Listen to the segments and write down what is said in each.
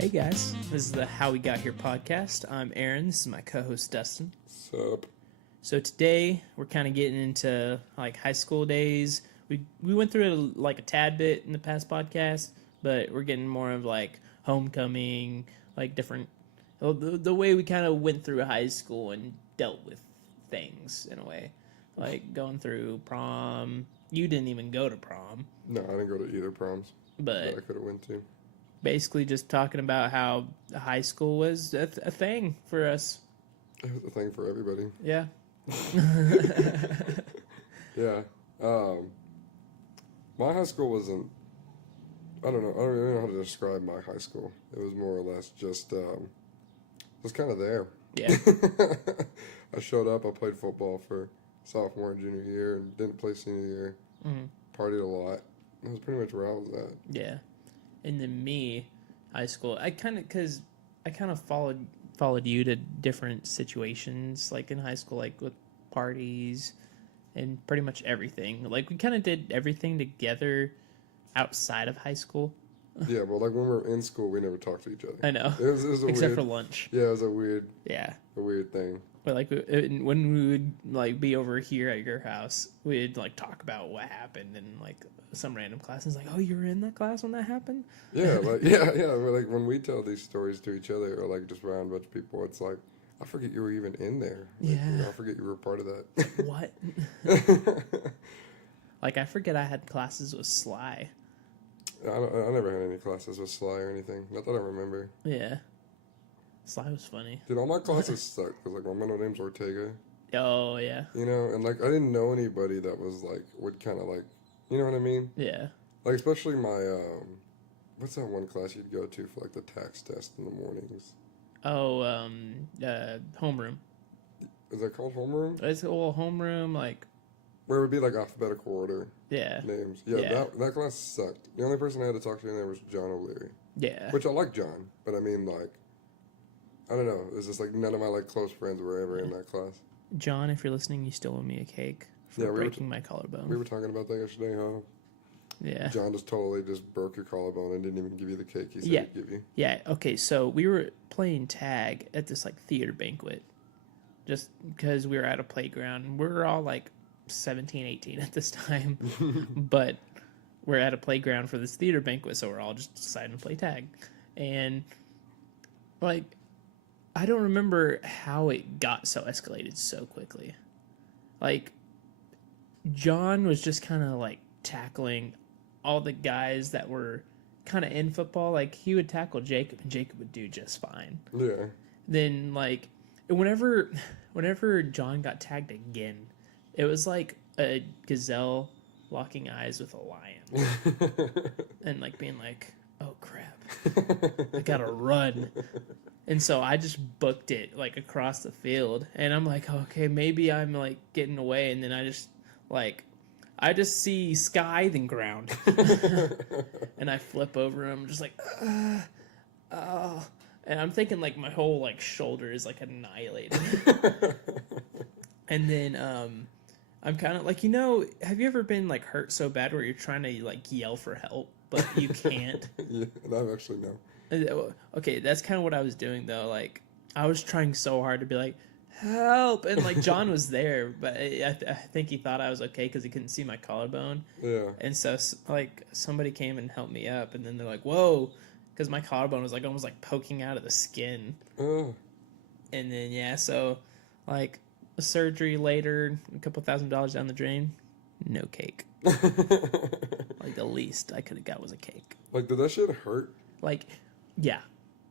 Hey guys, this is the How We Got Here podcast. I'm Aaron. This is my co-host Dustin. Sup? So today we're kind of getting into like high school days. We went through it like a tad bit in the past podcast, but we're getting more of like homecoming, like different the way we kind of went through high school and dealt with things in a way, like going through prom. You didn't even go to prom, No, I didn't go to either proms but that I could have went to. basically just talking about how high school was a thing for us. It was a thing for everybody. Yeah. Yeah. My high school wasn't. I don't know. I don't even know how to describe my high school. It was more or less just kind of there. Yeah. I showed up. I played football for sophomore and junior year, and didn't play senior year. Mm-hmm. Partied a lot. That was pretty much where I was at. Yeah. And then me, high school, I kind of followed you to different situations, like in high school, like with parties and pretty much everything. Like we kind of did everything together outside of high school. Yeah, but like when we were in school, we never talked to each other. I know. It was Except weird, for lunch. Yeah, it was a weird thing. But like when we would like be over here at your house, we'd like talk about what happened in like some random class. And it's like, oh, you were in that class when that happened? Yeah, like yeah. But like when we tell these stories to each other or like just around a bunch of people, it's like I forget you were even in there. Like, Yeah. I forget you were a part of that. What? Like I forget I had classes with Sly. I never had any classes with Sly or anything. Not that I remember. Yeah. Sly was funny. Dude, all my classes sucked because like my middle name's Ortega. Oh, yeah. You know, and like I didn't know anybody that was like would kind of like, you know what I mean? Yeah. Like especially my what's that one class you'd go to for like the tax test in the mornings? Oh, homeroom. Is that called homeroom? It's homeroom, like, Where it would be like alphabetical order yeah. names. Yeah, Yeah. That class sucked. The only person I had to talk to in there was John O'Leary. Yeah. Which I like John, but I mean like I don't know. It's just like none of my like close friends were ever in that class. John, if you're listening, you still owe me a cake for breaking my collarbone. We were talking about that yesterday, huh? Yeah. John just totally just broke your collarbone and didn't even give you the cake he said Yeah. he'd give you. Yeah, okay, so we were playing tag at this like theater banquet just because we were at a playground. We were all like 17, 18 at this time, but we're at a playground for this theater banquet, so we're all just deciding to play tag. And like, I don't remember how it got so escalated so quickly. Like, John was just kind of like tackling all the guys that were kind of in football. Like, he would tackle Jacob, and Jacob would do just fine. Yeah. Then, like, whenever John got tagged again, it was like a gazelle locking eyes with a lion. And, like, being like, oh, crap. I gotta run. And so I just booked it, like, across the field. And I'm like, okay, maybe I'm, like, getting away. And then I just see sky then ground. And I flip over him, just like, oh. And I'm thinking, like, my whole, like, shoulder is, like, annihilated. And then I'm kind of, like, have you ever been, like, hurt so bad where you're trying to, like, yell for help, but you can't? Yeah, I've actually no. Okay, that's kind of what I was doing, though. Like, I was trying so hard to be like, help! And, like, John was there, but I think he thought I was okay because he couldn't see my collarbone. Yeah. And so, like, somebody came and helped me up, and then they're like, whoa, because my collarbone was, like, almost, like, poking out of the skin. Oh. And then, yeah, so, like, a surgery later, a couple $1,000s down the drain, no cake. Like, the least I could have got was a cake. Like, did that shit hurt? Like, yeah.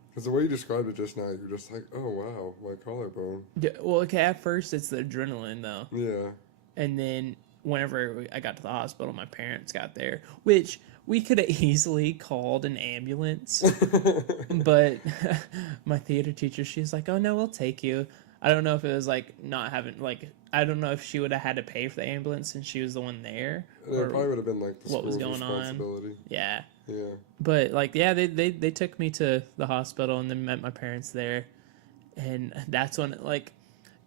Because the way you described it just now, you're just like, oh, wow, my collarbone. Yeah, well, okay, at first it's the adrenaline, though. Yeah. And then whenever I got to the hospital, my parents got there, which we could have easily called an ambulance. But my theater teacher, she's like, oh, no, we'll take you. I don't know if it was, like, not having, like, I don't know if she would have had to pay for the ambulance since she was the one there. And it probably would have been, like, the what was school's going responsibility. on. Yeah. Yeah. But, like, yeah, they took me to the hospital and then met my parents there. And that's when, like,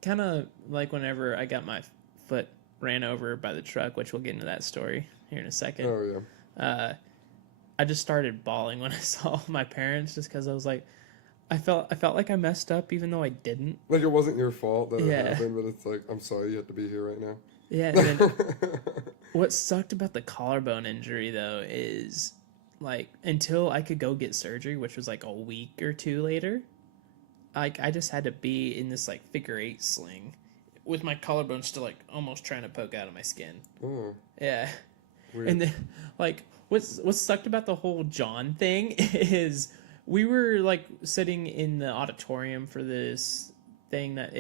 kind of like whenever I got my foot ran over by the truck, which we'll get into that story here in a second. Oh, yeah. I just started bawling when I saw my parents, just because I was like, I felt like I messed up, even though I didn't. Like it wasn't your fault that it Yeah, happened, but it's like, I'm sorry you have to be here right yeah. And then now. what sucked about the collarbone injury though is like until I could go get surgery, which was like a week or two later, like I just had to be in this like figure eight sling with my collarbone still like almost trying to poke out of my skin. Oh, Yeah. weird. And then like what sucked about the whole John thing is we were like sitting in the auditorium for this thing that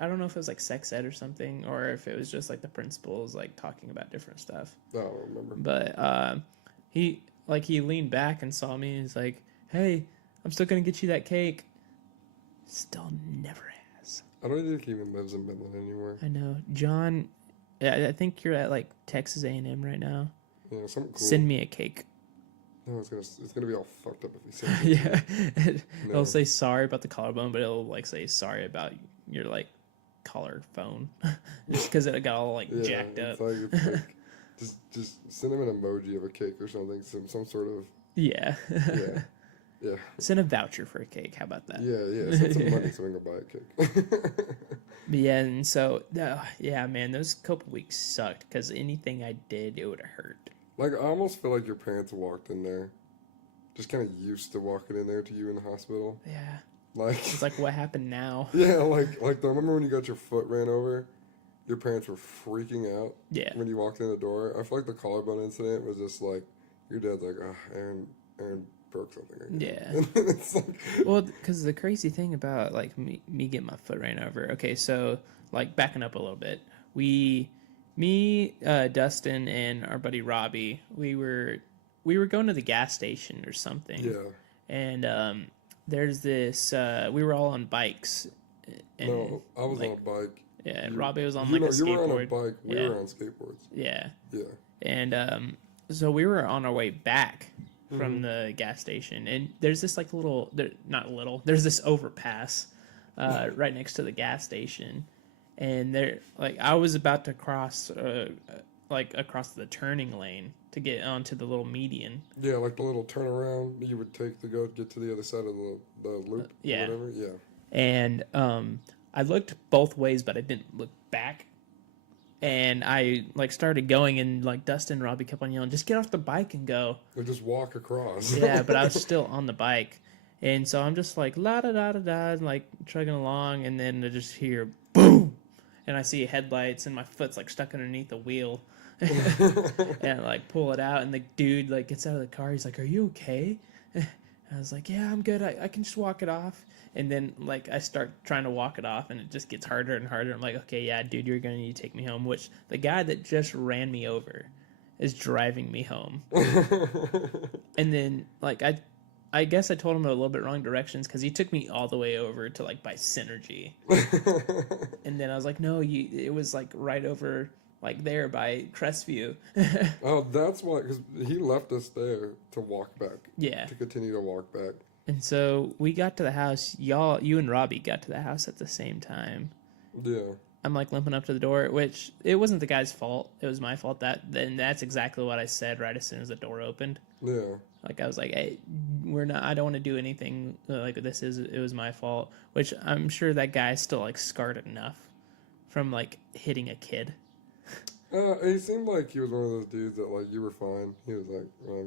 I don't know if it was like sex ed or something, or if it was just like the principals like talking about different stuff. I don't remember. But he leaned back and saw me and he's like, "Hey, I'm still gonna get you that cake." Still never has. I don't think he even lives in Midland anymore. I know, John. I think you're at like Texas A&M right now. Yeah, something cool. Send me a cake. No, it's gonna be all fucked up if he sends it. Yeah, No. it'll say sorry about the collarbone, but it'll like say sorry about your like collar phone, just because it got all like Yeah, jacked up. it's like just send him an emoji of a cake or something, some sort of Yeah. yeah. Send a voucher for a cake. How about that? Yeah. Send some money so we can go buy a cake. But yeah, and so yeah, man, those couple weeks sucked because anything I did, it would have hurt. Like I almost feel like your parents walked in there, just kind of used to walking in there to you in the hospital. Yeah. Like It's like, what happened now? yeah, like I remember when you got your foot ran over, your parents were freaking out. Yeah. When you walked in the door, I feel like the collarbone incident was just like your dad's like, Aaron broke something again. Yeah. And it's like, Well, because the crazy thing about like me getting my foot ran over. Okay, so like backing up a little bit, Dustin, and our buddy Robbie, we were going to the gas station or something. yeah. And there's this. We were all on bikes. And, No, I was like, on a bike. Yeah, and Robbie was on You like a you skateboard. were on a bike. We Yeah. were on skateboards. Yeah, Yeah. and so we were on our way back from the gas station, and there's this like there's this overpass right next to the gas station, and there like I was about to cross like across the turning lane to get onto the little median. Yeah, like the little turnaround you would take to go get to the other side of the loop. Yeah. Or whatever. Yeah. And I looked both ways, but I didn't look back. And I like started going, and like Dustin and Robbie kept on yelling, "Just get off the bike and go." Or just walk across. Yeah, but I was still on the bike, and so I'm just like la da da da da, like chugging along, and then I just hear boom, and I see headlights, and my foot's like stuck underneath the wheel, and I like pull it out, and the dude like gets out of the car. He's like, "Are you okay?" I was like, "Yeah, I'm good. I can just walk it off." And then, like, I start trying to walk it off, and it just gets harder and harder. I'm like, "Okay, yeah, dude, you're going to need to take me home." Which the guy that just ran me over is driving me home. And then, like, I guess I told him a little bit wrong directions because he took me all the way over to, like, by Synergy. And then I was like, "No, it was, like, right over, like, there by Crestview." Oh, that's why, because he left us there to walk back. Yeah. To continue to walk back. And so we got to the house. You and Robbie got to the house at the same time. Yeah. I'm like limping up to the door, which it wasn't the guy's fault. It was my fault. That's exactly what I said right as soon as the door opened. Yeah. Like I was like, "Hey, I don't want to do anything like this. It was my fault." Which I'm sure that guy's still like scarred enough from like hitting a kid. He seemed like he was one of those dudes that like you were fine. He was like, well,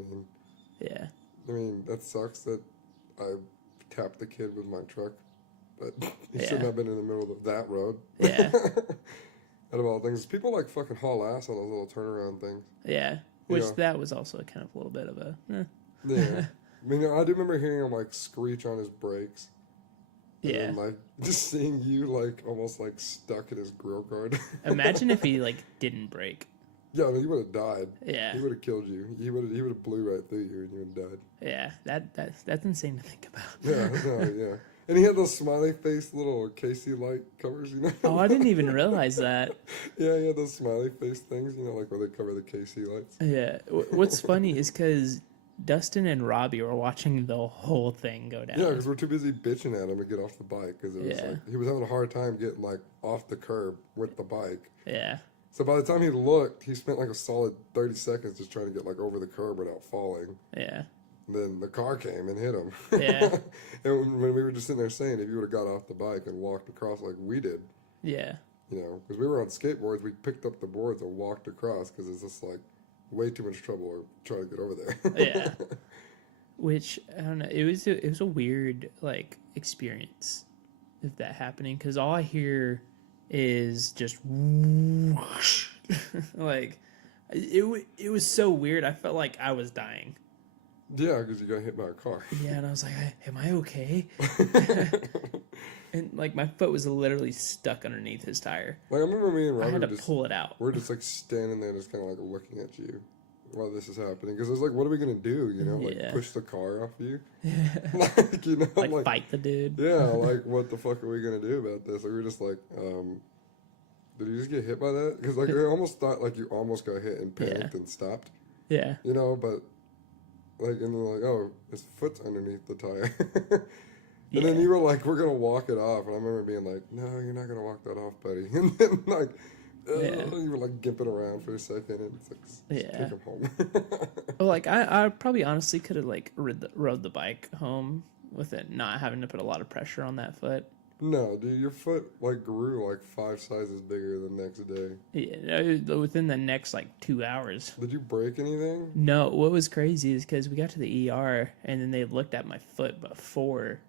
Yeah. I mean that sucks that I tapped the kid with my truck, but he Yeah. shouldn't have been in the middle of that road. Yeah. Out of all things, people like fucking haul ass on those little turnaround things. Yeah. Which Yeah. that was also kind of a little bit of a. Yeah. I mean, I do remember hearing him like screech on his brakes. And Yeah. then, like just seeing you like almost like stuck in his grill guard. Imagine if he like didn't break. Yeah, I mean, you would have died. Yeah. He would have killed you. He would have blew right through you and you would have died. Yeah. That's insane to think about. Yeah, no, yeah. And he had those smiley face little Casey light covers, you know? Oh, I didn't even realize that. Yeah, he had those smiley face things, you know, like where they cover the KC lights. Yeah. What's funny is because Dustin and Robbie were watching the whole thing go down. Yeah, because we're too busy bitching at him to get off the bike because it was Yeah. like he was having a hard time getting like off the curb with the bike. Yeah. So by the time he looked, he spent like a solid 30 seconds just trying to get like over the curb without falling. Yeah. And then the car came and hit him. Yeah. And when we were just sitting there saying, if you would have got off the bike and walked across like we did, Yeah. you know, because we were on skateboards, we picked up the boards and walked across because it's just like way too much trouble trying to get over there. Yeah. Which I don't know. It was a weird like experience of that happening because all I hear is just whoosh. Like it was so weird. I felt like I was dying. Yeah, because you got hit by a car. Yeah, and I was like, "Am I okay?" And like my foot was literally stuck underneath his tire. Like I remember me and I Robert had to pull it out. we're just like standing there, just kind of like looking at you while this is happening, because it's like, what are we gonna do? You know, like Yeah. push the car off you, Yeah. like you know, Like fight the dude. yeah, like what the fuck are we gonna do about this? Like we were just like, did you just get hit by that? Because like I almost thought like you almost got hit and panicked and stopped, Yeah. you know, but like and then like, oh, his foot's underneath the tire. And then you were like, we're going to walk it off. And I remember being like, no, you're not going to walk that off, buddy. And then, like, you were like gimping around for a second. And it's like, just take him home. Well, like, I probably honestly could have, like, rode the bike home with it not having to put a lot of pressure on that foot. No, dude, your foot, like, grew, like, 5 sizes bigger the next day. Yeah, within the next, like, 2 hours. Did you break anything? No, what was crazy is because we got to the ER, and then they looked at my foot before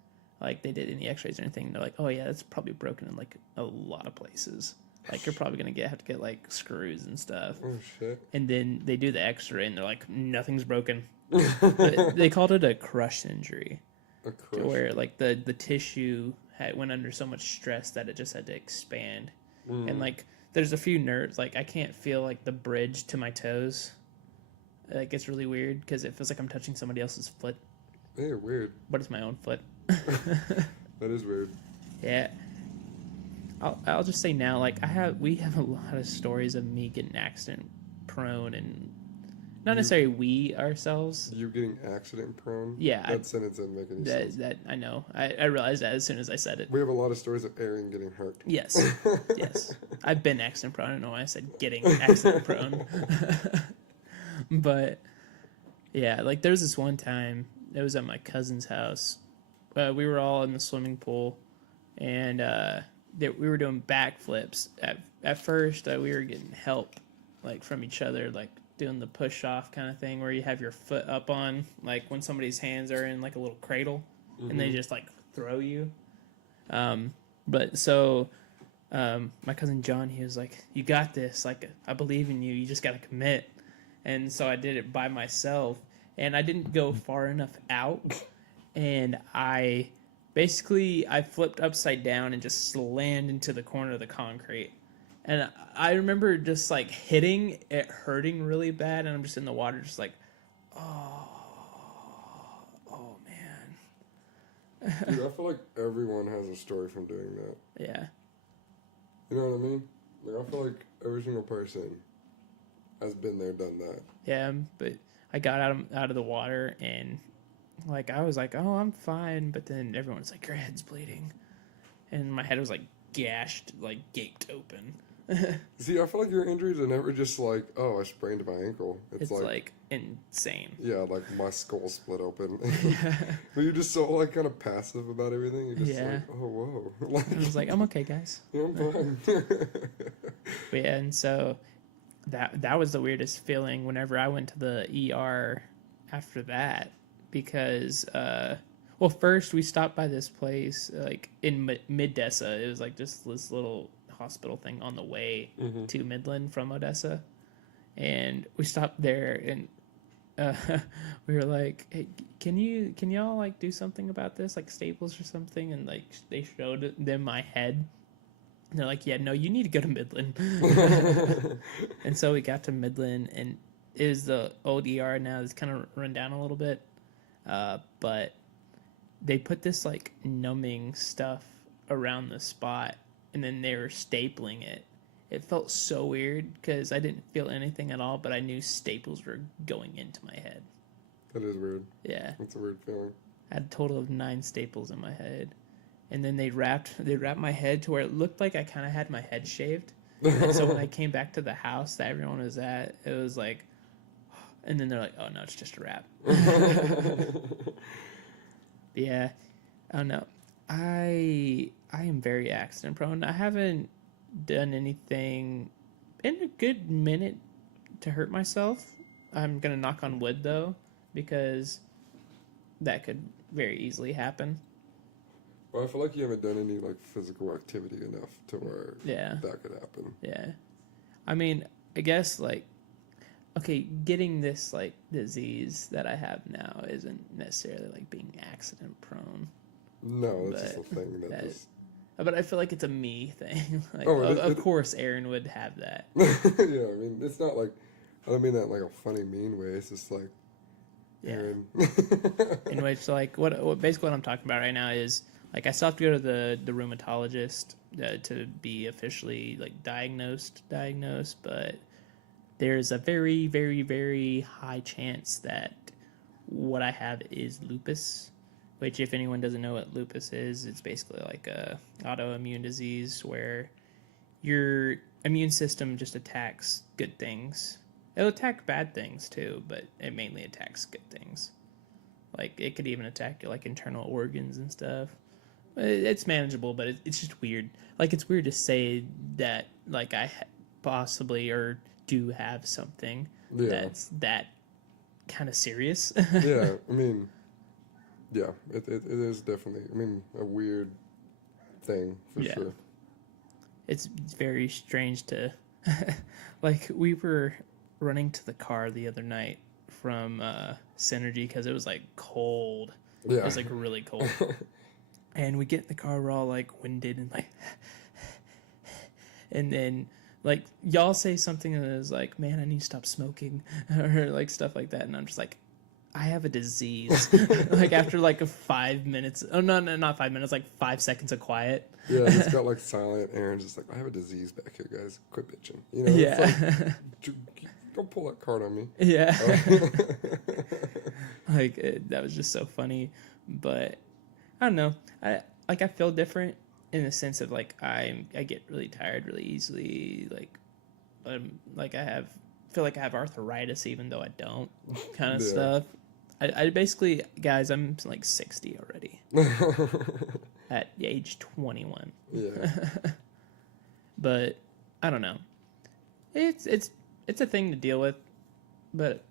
like they did any x-rays or anything. They're like, oh yeah, that's probably broken in like a lot of places. Like you're probably gonna have to get like screws and stuff. Oh shit. And then they do the x-ray and they're like, nothing's broken. They called it a crush injury. A crush? Where like the tissue went under so much stress that it just had to expand. And like there's a few nerves, like I can't feel like the bridge to my toes. Like it's really weird because it feels like I'm touching somebody else's foot. Hey, weird. But it's my own foot. That is weird. Yeah. I'll just say now, like we have a lot of stories of me getting accident prone and not necessarily we ourselves. You getting accident prone? Yeah. That sentence didn't make any sense. That I know. I realized that as soon as I said it. We have a lot of stories of Aaron getting hurt. Yes. Yes. I've been accident prone. I don't know why I said getting accident prone. But yeah, like there was this one time, it was at my cousin's house. We were all in the swimming pool, and we were doing backflips. At first, we were getting help, like from each other, like doing the push off kind of thing, where you have your foot up on, like when somebody's hands are in like a little cradle, and they just like throw you. But so, my cousin John, he was like, "You got this. Like, I believe in you. You just got to commit." And so I did it by myself, and I didn't go far enough out. And I flipped upside down and just slammed into the corner of the concrete. And I remember just like hitting it, hurting really bad. And I'm just in the water, just like, oh man. Dude, I feel like everyone has a story from doing that. Yeah. You know what I mean? Like, I feel like every single person has been there, done that. Yeah, but I got out of the water and like I was like, oh, I'm fine, but then everyone's like, your head's bleeding, and my head was like gashed, like gaped open. See, I feel like your injuries are never just like, oh, I sprained my ankle. It's like insane. Yeah, like my skull split open. But you're just so like kind of passive about everything. You're just like, oh whoa. Like, I was like, I'm okay, guys. Yeah, I'm fine. But yeah, and so that was the weirdest feeling whenever I went to the ER after that. Because, well, first we stopped by this place, like, in Mid-Dessa. It was, like, just this little hospital thing on the way to Midland from Odessa. And we stopped there, and we were like, hey, can y'all, like, do something about this? Like, staples or something? And, like, they showed them my head. And they're like, yeah, no, you need to go to Midland. And so we got to Midland, and it was the old ER now. It's kind of run down a little bit. But they put this like numbing stuff around the spot, and then they were stapling it. It felt so weird because I didn't feel anything at all, but I knew staples were going into my head. That is weird. Yeah. That's a weird feeling. I had a total of 9 staples in my head. And then they wrapped my head to where it looked like I kind of had my head shaved. And so when I came back to the house that everyone was at, it was like, and then they're like, oh no, it's just a wrap. Yeah, I don't know. I am very accident prone. I haven't done anything in a good minute to hurt myself. I'm gonna knock on wood though, because that could very easily happen. Well, I feel like you haven't done any like physical activity enough to where Yeah, that could happen. yeah. I mean, I guess like, okay, getting this like disease that I have now isn't necessarily like being accident prone. No, that's just a But thing that that, just. but I feel like it's a me thing. Like, Oh, of course, Aaron would have that. Yeah, I mean, it's not like. I don't mean that in like a funny, mean way. It's just like. Yeah. Aaron. In which, like, what basically what I'm talking about right now is like I still have to go to the rheumatologist to be officially like diagnosed, but there's a very, very, very high chance that what I have is lupus. Which, if anyone doesn't know what lupus is, it's basically like a autoimmune disease where your immune system just attacks good things. It'll attack bad things too, but it mainly attacks good things. Like it could even attack your like internal organs and stuff. It's manageable, but it's just weird. Like it's weird to say that like possibly or do have something that's that kind of serious. Yeah, I mean, yeah, it is definitely. I mean, a weird thing for sure. It's very strange to, like we were running to the car the other night from Synergy because it was like cold. Yeah, it was like really cold, and we get in the car, we're all like winded and like, and then like y'all say something that is like, man, I need to stop smoking or like stuff like that, and I'm just like, I have a disease. Like after like 5 minutes, oh no, not 5 minutes, like 5 seconds of quiet. Yeah, it's got like silent. Aaron's just like, I have a disease back here, guys. Quit bitching. You know, Yeah. It's like, don't pull that card on me. Yeah. Like that was just so funny, but I don't know. I feel different in the sense of like I get really tired really easily. Like I feel like I have arthritis even though I don't, kind of stuff. I basically, guys, I'm like 60 already at age 21. Yeah. But I don't know. It's a thing to deal with, but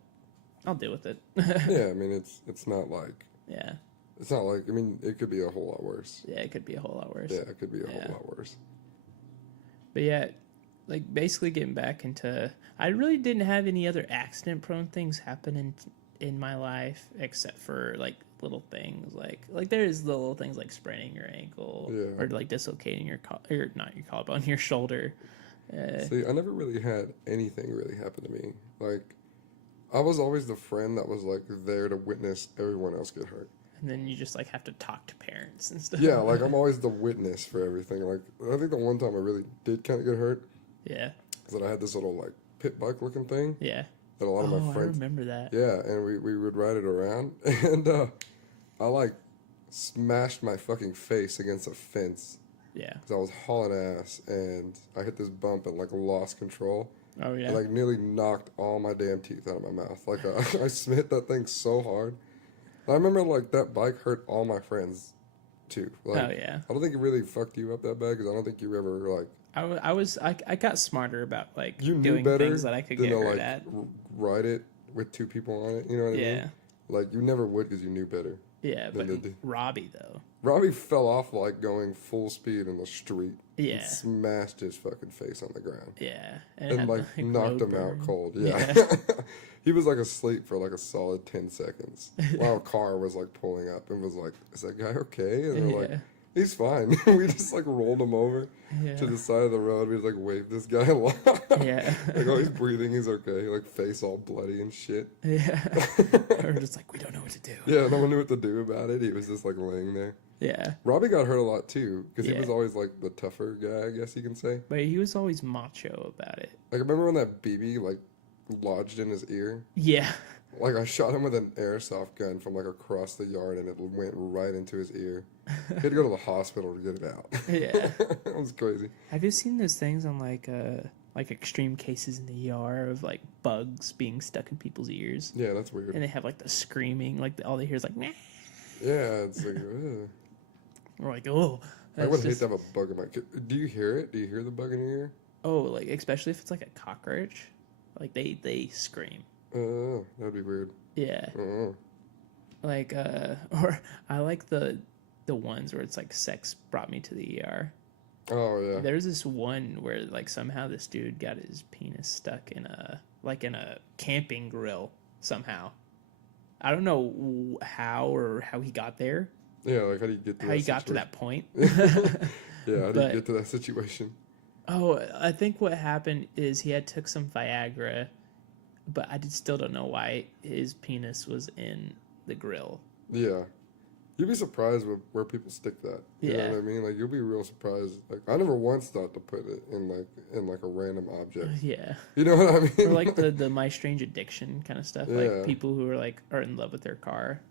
I'll deal with it. Yeah, I mean it's not like. Yeah. It's not like, I mean, it could be a whole lot worse. Yeah, it could be a whole lot worse. Yeah, it could be a whole lot worse. But yeah, like basically getting back into, I really didn't have any other accident-prone things happen in my life except for like little things like there's little things like spraining your ankle or like dislocating your or not your collarbone, your shoulder. See, I never really had anything really happen to me. Like, I was always the friend that was like there to witness everyone else get hurt. And then you just like have to talk to parents and stuff. Yeah, like I'm always the witness for everything. Like I think the one time I really did kind of get hurt. Yeah. Is that I had this little like pit bike looking thing. Yeah. That a lot of my friends. I remember that. Yeah, and we would ride it around, and I like smashed my fucking face against a fence. Yeah. Because I was hauling ass, and I hit this bump and like lost control. Oh yeah. And like nearly knocked all my damn teeth out of my mouth. Like I hit that thing so hard. I remember like that bike hurt all my friends too. Like, oh yeah. I don't think it really fucked you up that bad because I don't think you ever like. I got smarter about like You knew doing better things that I could get hurt like, at. Ride it with two people on it. You know what I mean? Yeah. Like you never would because you knew better. Yeah, but Robbie though. Robbie fell off like going full speed in the street. Yeah. And smashed his fucking face on the ground. Yeah. And like knocked him out cold. Yeah. He was like asleep for like a solid 10 seconds while a car was like pulling up and was like, is that guy okay? And they're like, he's fine. We just like rolled him over to the side of the road. We just like waved this guy along. Yeah. Like, oh, he's breathing. He's okay. Like face all bloody and shit. Yeah. We're just like, we don't know what to do. Yeah, no one knew what to do about it. He was just like laying there. Yeah. Robbie got hurt a lot too because he was always like the tougher guy, I guess you can say. But he was always macho about it. Like, remember when that BB like lodged in his ear? Yeah. Like, I shot him with an airsoft gun from, like, across the yard, and it went right into his ear. He had to go to the hospital to get it out. Yeah. That was crazy. Have you seen those things on like extreme cases in the ER of like bugs being stuck in people's ears? Yeah, that's weird. And they have like the screaming, like all they hear is like, nah. Yeah, it's like, ugh. Or like, oh. I would hate to have a bug in my... Do you hear it? Do you hear the bug in your ear? Oh, like, especially if it's like a cockroach. Like, they scream. Oh, that'd be weird. Yeah. Oh. Like, or I like the ones where it's like sex brought me to the ER. Oh, yeah. There's this one where like somehow this dude got his penis stuck in a camping grill somehow. I don't know how he got there. Yeah, like how do you get to how that he got to situation? that point. Yeah, how do you get to that situation? Oh, I think what happened is he had took some Viagra, but still don't know why his penis was in the grill. Yeah. You'd be surprised with where people stick that. You know what I mean? Like, you'll be real surprised. Like, I never once thought to put it in a random object. Yeah. You know what I mean? Or like the My Strange Addiction kind of stuff. Yeah. Like people who are in love with their car.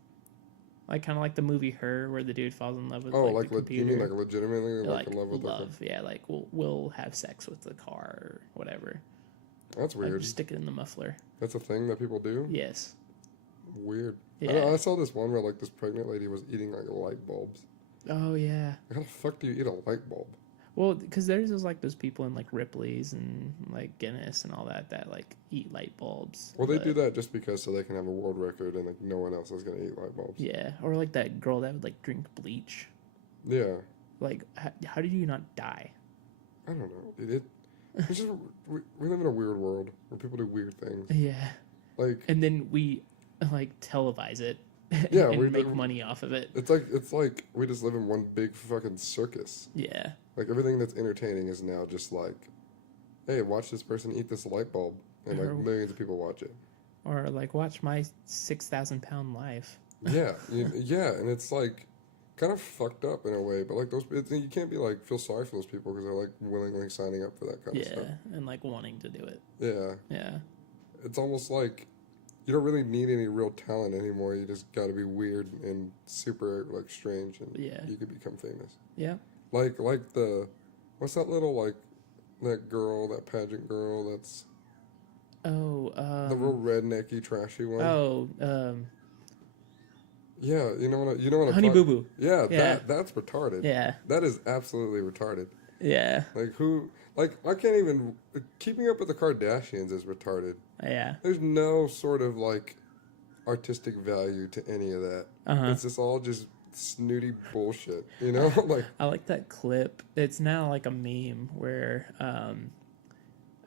Like kind of like the movie Her, where the dude falls in love with the computer. You mean like legitimately like in love with their car? Yeah, like we'll have sex with the car or whatever. That's weird. Like, just stick it in the muffler. That's a thing that people do? Yes. Weird. Yeah. I saw this one where like this pregnant lady was eating like light bulbs. Oh yeah. How the fuck do you eat a light bulb? Well, because there's those people in like Ripley's and like Guinness and all that like eat light bulbs. Well, they do that just because so they can have a world record and like no one else is gonna eat light bulbs. Yeah, or like that girl that would like drink bleach. Yeah. Like, how did you not die? I don't know. It's just we live in a weird world where people do weird things. Yeah. Like, and then we like televise it. Yeah, and make money off of it. It's like we just live in one big fucking circus. Yeah. Like everything that's entertaining is now just like, hey, watch this person eat this light bulb, and like millions of people watch it. Or like watch my 6,000-pound life. Yeah, yeah, and it's like kind of fucked up in a way, but like you can't be like feel sorry for those people because they're like willingly signing up for that kind of stuff. Yeah, and like wanting to do it. Yeah. Yeah. It's almost like you don't really need any real talent anymore. You just got to be weird and super like strange, and you could become famous. Yeah. Like what's that little like that girl, that pageant girl that's the real rednecky trashy one. Yeah, you know what Honey Boo Boo. Yeah, that's retarded. Yeah. That is absolutely retarded. Yeah. Like I can't even Keeping Up with the Kardashians is retarded. Yeah. There's no sort of like artistic value to any of that. It's just all just snooty bullshit, you know? Like I like that clip. It's now like a meme where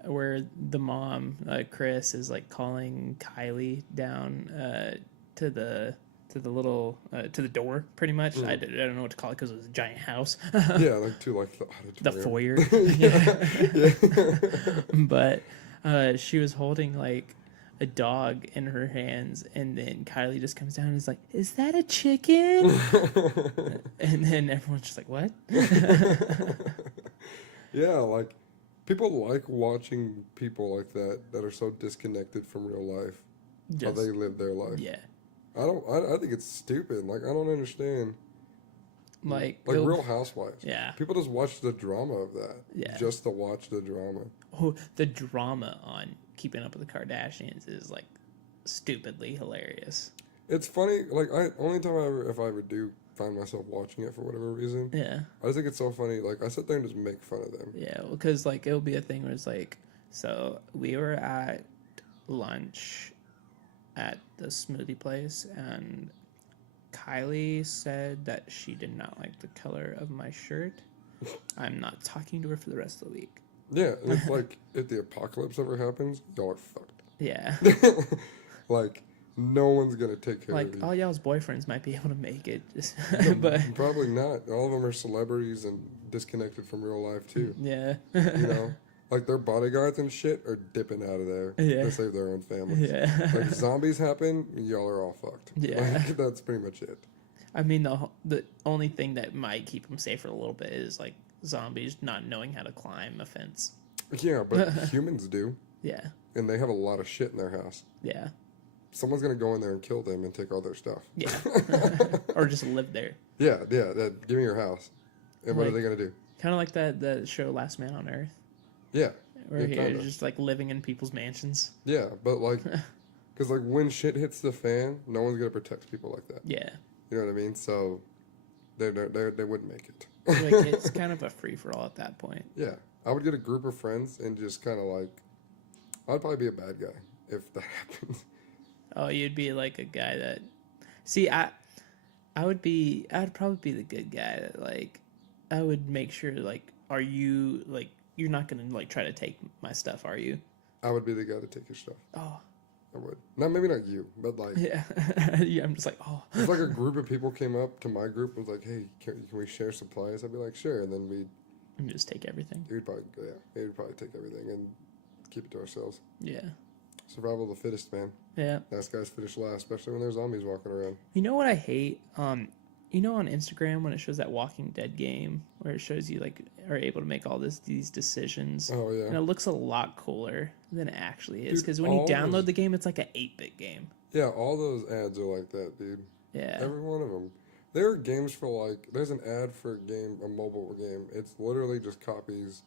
the mom, Chris, is like calling Kylie down to the little to the door, pretty much. I don't know what to call it because it was a giant house. Yeah, like to like the foyer. Yeah. But she was holding like a dog in her hands, and then Kylie just comes down and is like, "Is that a chicken?" And then everyone's just like, "What?" Yeah, like people like watching people like that are so disconnected from real life. How they live their life. Yeah. I think it's stupid. Like, I don't understand. Like Real Housewives. Yeah. People just watch the drama of that. Yeah. Just to watch the drama. Oh, the drama on Keeping Up with the Kardashians is like stupidly hilarious. It's funny. Like, only time if I ever do find myself watching it for whatever reason. Yeah. I just think it's so funny. Like, I sit there and just make fun of them. Yeah, because like it'll be a thing where it's like, so we were at lunch at the smoothie place, and Kylie said that she did not like the color of my shirt. I'm not talking to her for the rest of the week. Yeah, and it's like, if the apocalypse ever happens, y'all are fucked. Yeah. Like, no one's gonna take care of you. Like, all y'all's boyfriends might be able to make it, just, but probably not. All of them are celebrities and disconnected from real life too. Yeah. You know? Like, their bodyguards and shit are dipping out of there to save their own families. Yeah. Like, zombies happen, y'all are all fucked. Yeah. Like, that's pretty much it. I mean, the only thing that might keep them safe for a little bit is, like, zombies not knowing how to climb a fence. Yeah, but humans do. Yeah. And they have a lot of shit in their house. Yeah. someone's gonna go in there and kill them and take all their stuff. Yeah. Or just live there. Yeah. Give me your house. And what are they gonna do? Kind of like that show Last Man on Earth. Yeah. Where he's just like living in people's mansions. Yeah, but like, because like when shit hits the fan, no one's gonna protect people like that. Yeah. You know what I mean? So they wouldn't make it. Like it's kind of a free for all at that point. Yeah, I would get a group of friends and just kind of like, I'd probably be a bad guy if that happens. Oh, you'd be like a guy that. See, I'd probably be the good guy that like, I would make sure like, are you like, you're not gonna like try to take my stuff, are you? I would be the guy to take your stuff. Oh. I would. Maybe not you, but like. Yeah. Yeah, I'm just like, oh. If like a group of people came up to my group and was like, hey, can we share supplies? I'd be like, sure. And then and just take everything. we'd probably take everything and keep it to ourselves. Yeah. Survival of the fittest, man. Yeah. Last guys finish last, especially when there's zombies walking around. You know what I hate? You know on Instagram when it shows that Walking Dead game where it shows you like are able to make all these decisions. Oh yeah. And it looks a lot cooler than it actually is because when all you download those- the game, it's like an 8-bit game. Yeah, all those ads are like that, dude. Yeah. Every one of them. There are games for like, there's an ad for a mobile game. It's literally just copies,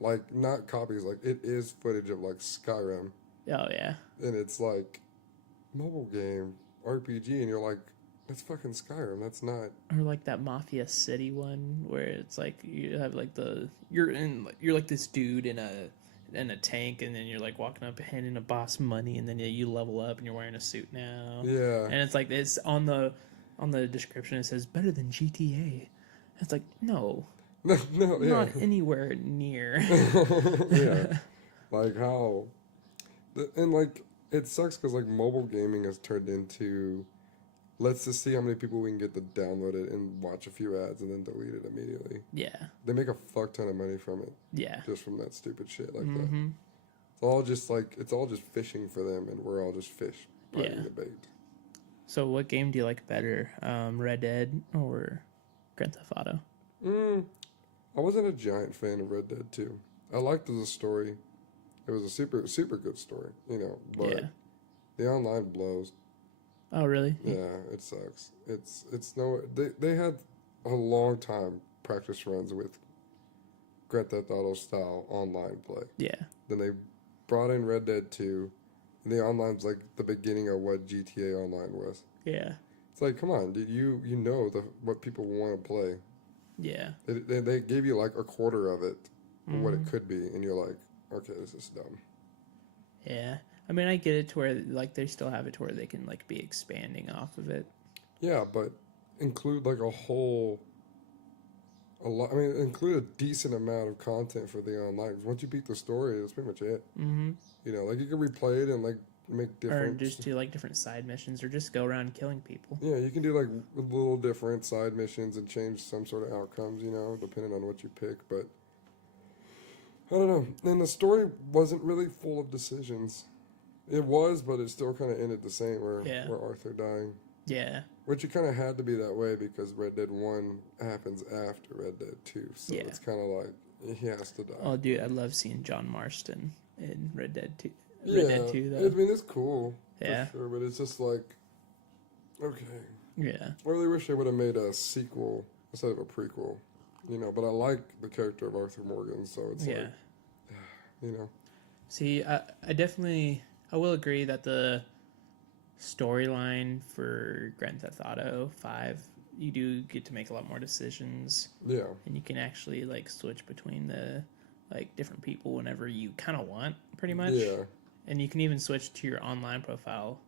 like not copies, like it is footage of like Skyrim, Oh yeah. and it's like mobile game RPG, and you're like, that's fucking Skyrim. That's not. Or like that Mafia City one where it's like you have like you're like this dude in a tank and then you're like walking up handing a boss money and then you level up and you're wearing a suit now. Yeah. And it's like it's on the description it says better than GTA. It's like no. No, yeah. Not anywhere near. Yeah. Like how, and like it sucks because like mobile gaming has turned into, let's just see how many people we can get to download it and watch a few ads and then delete it immediately. Yeah. They make a fuck ton of money from it. Yeah. Just from that stupid shit like that. It's all just fishing for them, and we're all just fish biting the bait. So what game do you like better, Red Dead or Grand Theft Auto? I wasn't a giant fan of Red Dead 2. I liked the story. It was a super, super good story, you know, but the online blows. Oh, really? Yeah, it sucks. They had a long time practice runs with Grand Theft Auto style online play. Yeah. Then they brought in Red Dead 2, and the online's like the beginning of what GTA Online was. Yeah. It's like, come on, dude, you know what people want to play. Yeah. They gave you like a quarter of it, what it could be, and you're like, okay, this is dumb. Yeah. I mean, I get it to where like they still have it to where they can like be expanding off of it. Yeah, but include like include a decent amount of content for the online. 'Cause once you beat the story, that's pretty much it. Mm-hmm. You know, like you can replay it and like make different. Or just do like different side missions, or just go around killing people. Yeah, you can do like little different side missions and change some sort of outcomes. You know, depending on what you pick. But I don't know. And the story wasn't really full of decisions. It was, but it still kind of ended the same, where Arthur dying. Yeah. Which it kind of had to be that way because Red Dead 1 happens after Red Dead 2. So it's kind of like, he has to die. Oh, dude, I love seeing John Marston in Red Dead 2. Dead 2, though. I mean, it's cool. Yeah. For sure, but it's just like, okay. Yeah. I really wish they would have made a sequel instead of a prequel. You know, but I like the character of Arthur Morgan, so it's like, you know. See, I will agree that the storyline for Grand Theft Auto 5, you do get to make a lot more decisions. Yeah. And you can actually like switch between the like different people whenever you kind of want, pretty much. Yeah. And you can even switch to your online profile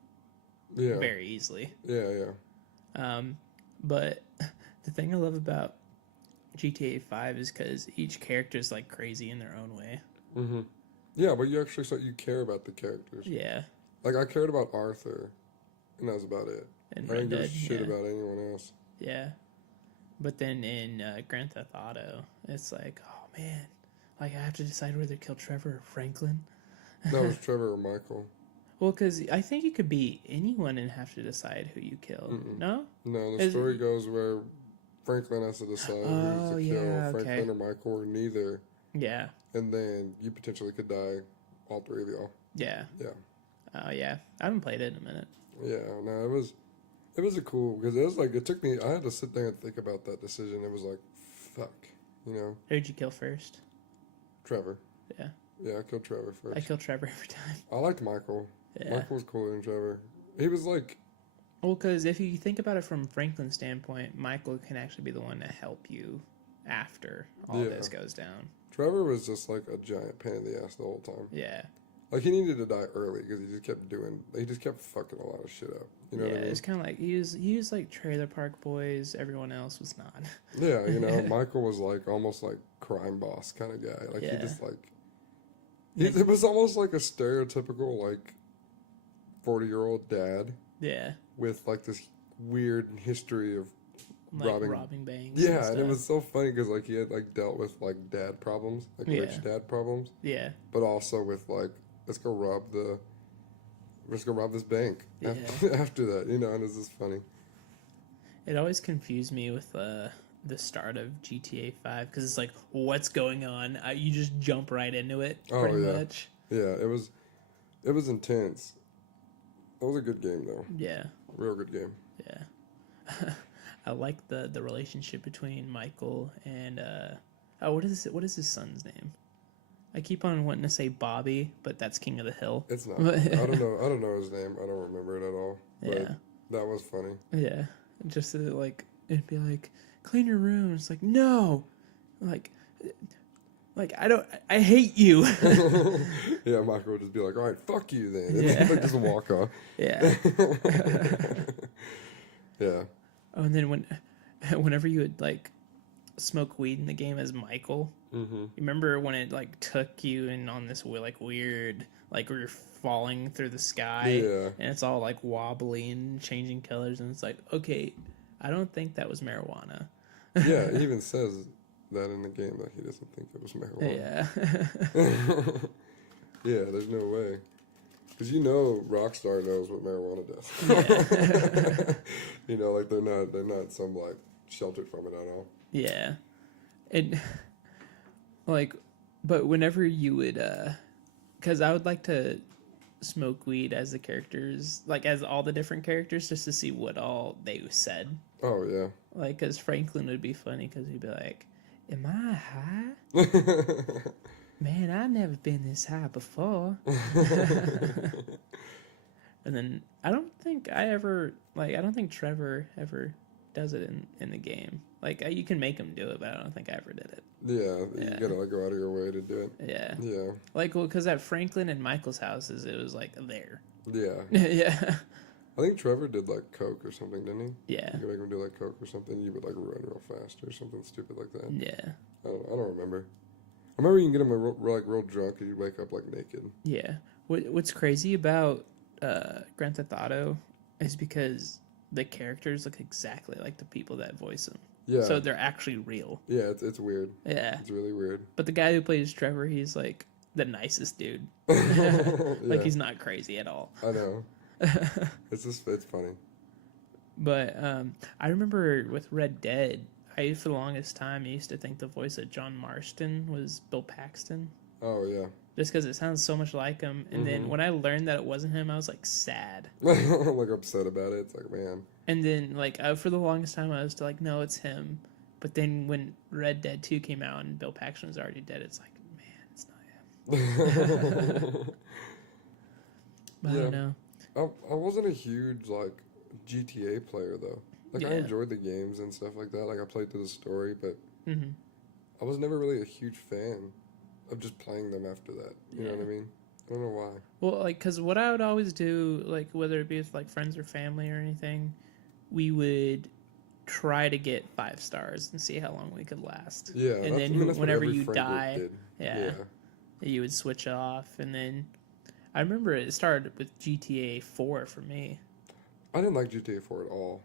very easily. Yeah. But the thing I love about GTA 5 is because each character is like crazy in their own way. Mm-hmm. Yeah, but you actually you care about the characters. Yeah. Like I cared about Arthur, and that was about it. And I didn't give a shit about anyone else. Yeah. But then in Grand Theft Auto, it's like, oh man, like I have to decide whether to kill Trevor or Franklin. That was Trevor or Michael. Well, because I think you could be anyone and have to decide who you kill. Mm-mm. No? No, the story goes where Franklin has to decide who to kill, Franklin or Michael, or neither. Yeah. And then you potentially could die, all three of y'all. Yeah. Yeah. Oh yeah, I haven't played it in a minute. Yeah, no, it was a cool because it was like it took me. I had to sit there and think about that decision. It was like, fuck, you know. Who'd you kill first? Trevor. Yeah, Yeah, I killed Trevor I first. kill Trevor every time. I liked Michael. Yeah. Michael was cooler than Trevor. He was like, Well, because if you think about it from Franklin's standpoint, Michael can actually be the one to help you after all Yeah. this goes down. Trevor was just like a giant pain in the ass the whole time. Yeah. Like he needed to die early because he just kept fucking a lot of shit up. You know yeah, what I mean? it's kind of like he was like Trailer Park Boys. Everyone else was not. Yeah, you know, Michael was like almost like crime boss kind of guy. Like he Yeah. just like it was almost like a stereotypical like 40-year-old dad Yeah, with like this weird history of like robbing banks. Yeah, and and it was so funny because like he had like dealt with like dad problems, like Yeah. rich dad problems, Yeah, but also with like let's go rob this bank. Yeah. After that, you know, and it's just funny. it always confused me with the start of GTA 5 because it's like, what's going on? You just jump right into it, Oh, pretty yeah. much. Yeah, it was intense. It was a good game though, Yeah, real good game. yeah. I like the relationship between Michael and what is his son's name? I keep on wanting to say Bobby, but that's King of the Hill. It's not. I don't know his name. I don't remember it at all. But Yeah. that was funny. Yeah, just like it'd be like, clean your room. It's like, no, like I hate you. Yeah, Michael would just be like, "All right, fuck you then," and Yeah. like just walk off. Yeah. Yeah. Oh, and then whenever you would like smoke weed in the game as Michael, Mm-hmm. you remember when it like took you and on this like weird like where you're falling through the sky, Yeah. and it's all like wobbly and changing colors, and it's like, okay, I don't think that was marijuana. Yeah, he even says that in the game that he doesn't think it was marijuana. Yeah. Yeah, there's no way. Because you know Rockstar knows what marijuana does. Yeah. You know, like they're not some like sheltered from it at all. Yeah. And like, but whenever you would because I would like to smoke weed as the characters, like as all the different characters, just to see what all they said. Oh yeah. Like, because Franklin would be funny because he'd be like, am I high? Man, I've never been this high before. And then I don't think Trevor ever does it in the game. Like, you can make him do it, but I don't think I ever did it. Yeah, Yeah. you gotta like go out of your way to do it. Yeah. Yeah. Like, well, because at Franklin and Michael's houses, it was like there. Yeah. Yeah. I think Trevor did like coke or something, didn't he? Yeah. You could make him do like coke or something. You would like run real fast or something stupid like that. Yeah. I don't remember. I remember you can get him real drunk and you wake up like naked. Yeah. What's crazy about Grand Theft Auto is because the characters look exactly like the people that voice them. Yeah. So they're actually real. Yeah, it's weird. Yeah. It's really weird. But the guy who plays Trevor, he's like the nicest dude. Yeah. Like, he's not crazy at all. I know. It's funny. But I remember with Red Dead, for the longest time, I used to think the voice of John Marston was Bill Paxton. Oh yeah. Just because it sounds so much like him. And then when I learned that it wasn't him, I was like sad. Like upset about it. It's like, man. And then like for the longest time, I was like, no, it's him. But then when Red Dead 2 came out and Bill Paxton was already dead, it's like, man, it's not him. But I don't know. I wasn't a huge like GTA player though. Like I Yeah. enjoyed the games and stuff like that. Like I played through the story, but Hmm. I was never really a huge fan of just playing them after that. You know what I mean? I don't know why. Well, like, because what I would always do, like, whether it be with, like, friends or family or anything, we would try to get 5 stars and see how long we could last. Yeah. And then that's what whenever every you friend group die, did. yeah, you would switch off. And then I remember it started with GTA 4 for me. I didn't like GTA 4 at all.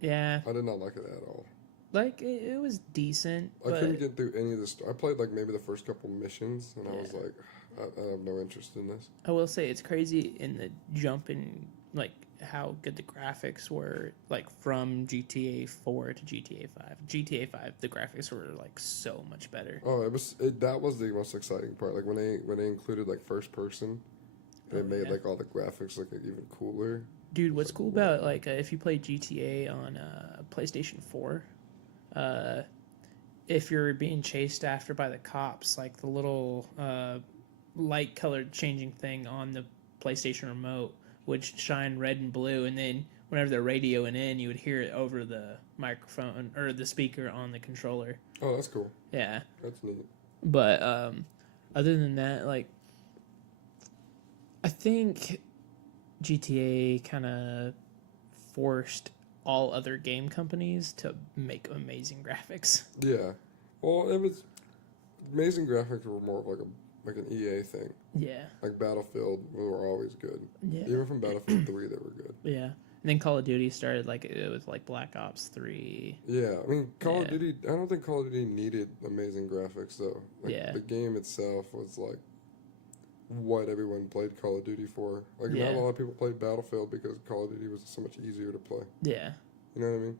Yeah, I did not like it at all. like, it was decent, I but couldn't get through any of this. I played like maybe the first couple missions, and I was Yeah. like, I have no interest in this. I will say it's crazy in the jump in, like, how good the graphics were, like, from GTA 4 to GTA 5. GTA 5, the graphics were, like, so much better. Oh, that was the most exciting part. Like when they included like first person, And it made yeah. like all the graphics look like even cooler. Dude, what's Like, cool wow. about like if you play GTA on PlayStation 4, uh, if you're being chased after by the cops, like the little light colored changing thing on the PlayStation remote would shine red and blue, and then whenever they're radioing in, you would hear it over the microphone or the speaker on the controller. Oh, that's cool. Yeah, That's neat. but other than that, like I think GTA kind of forced all other game companies to make amazing graphics. Yeah. Well, it was amazing graphics were more of like an EA thing. Yeah, Like Battlefield were always good. yeah, Even from Battlefield 3 they were good. yeah. And then Call of Duty started like with like Black Ops 3. Yeah, I mean Call of Yeah. Duty I don't think Call of Duty needed amazing graphics though. Like Yeah. the game itself was like what everyone played Call of Duty for. Like Yeah. not a lot of people played Battlefield because Call of Duty was so much easier to play. Yeah. You know what I mean?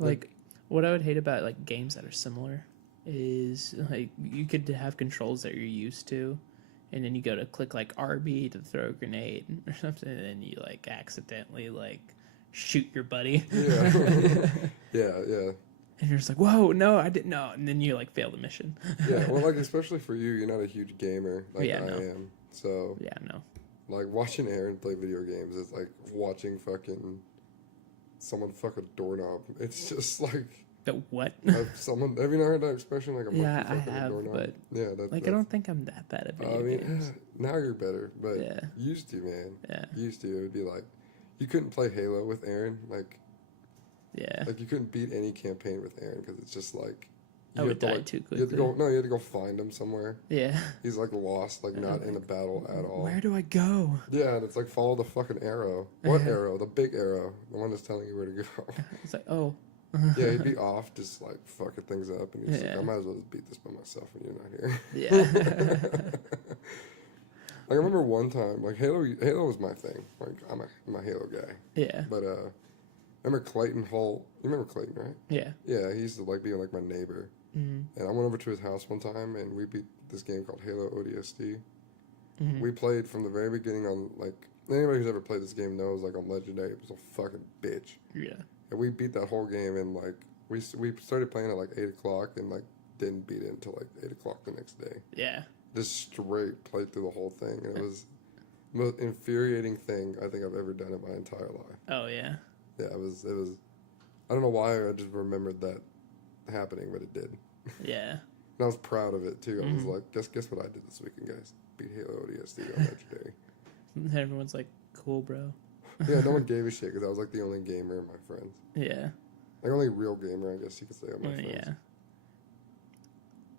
Like what I would hate about like games that are similar is like you could have controls that you're used to, and then you go to click like RB to throw a grenade or something, and then you like accidentally like shoot your buddy. Yeah. yeah. And you're just like, whoa, no, I didn't know. And then you like fail the mission. Yeah, well, like especially for you, you're not a huge gamer like Yeah, I no. am. So Yeah, no. like watching Aaron play video games is like watching fucking someone fuck a doorknob. It's just like The what? someone. Have you not heard that expression? Like a monkey Yeah, I fucking a have, doorknob. but, Yeah, that's Like I don't think I'm that bad at video I mean, games. now you're better, but Yeah. used to, man. Yeah. Used to, it would be like you couldn't play Halo with Aaron. Yeah. Like you couldn't beat any campaign with Aaron because it's just like I would had to, die like, too You had to quickly. go. No, you had to go find him somewhere. Yeah. He's like lost, like not in a battle at all. Where do I go? Yeah, and it's like follow the fucking arrow. What arrow? The big arrow. The one that's telling you where to go. It's like, oh. Yeah, he'd be off just like fucking things up, and he's like, Yeah. I might as well just beat this by myself when you're not here. Yeah. Like I remember one time, like Halo was my thing. Like I'm a Halo guy. Yeah. But remember Clayton Holt? You remember Clayton, right? Yeah. Yeah, he used to like be like my neighbor. Mm-hmm. And I went over to his house one time, and we beat this game called Halo ODST. Mm-hmm. We played from the very beginning on like anybody who's ever played this game knows like on Legendary it was a fucking bitch. Yeah. And we beat that whole game in like we started playing at like 8 o'clock and like didn't beat it until like 8 o'clock the next day. Yeah. Just straight played through the whole thing, and it was the most infuriating thing I think I've ever done in my entire life. Oh yeah. Yeah, it was. I don't know why I just remembered that happening, but it did. Yeah. And I was proud of it too. I was Mhm. like, guess what I did this weekend, guys? Beat Halo ODST on Legendary. Everyone's like, cool, bro. Yeah, no one gave a shit because I was like the only gamer of my friends. Yeah. Like only real gamer, I guess you could say, of my friends. Yeah.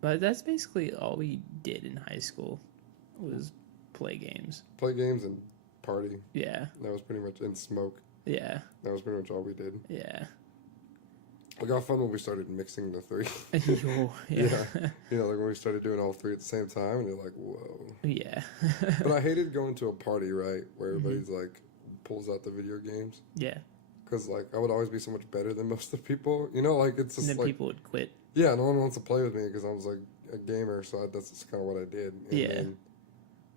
But that's basically all we did in high school was play games. Play games and party. Yeah. That was pretty much and smoke. Yeah. That was pretty much all we did. Yeah. It got fun when we started mixing the three. Yo, yeah. You know, like when we started doing all three at the same time, and you're like, whoa. Yeah. But I hated going to a party, right, where Mm-hmm. everybody's like pulls out the video games. Yeah. Because like I would always be so much better than most of the people. You know, like it's And just then like people would quit. yeah, no one wants to play with me because I was like a gamer, so that's just kind of what I did. And Yeah. then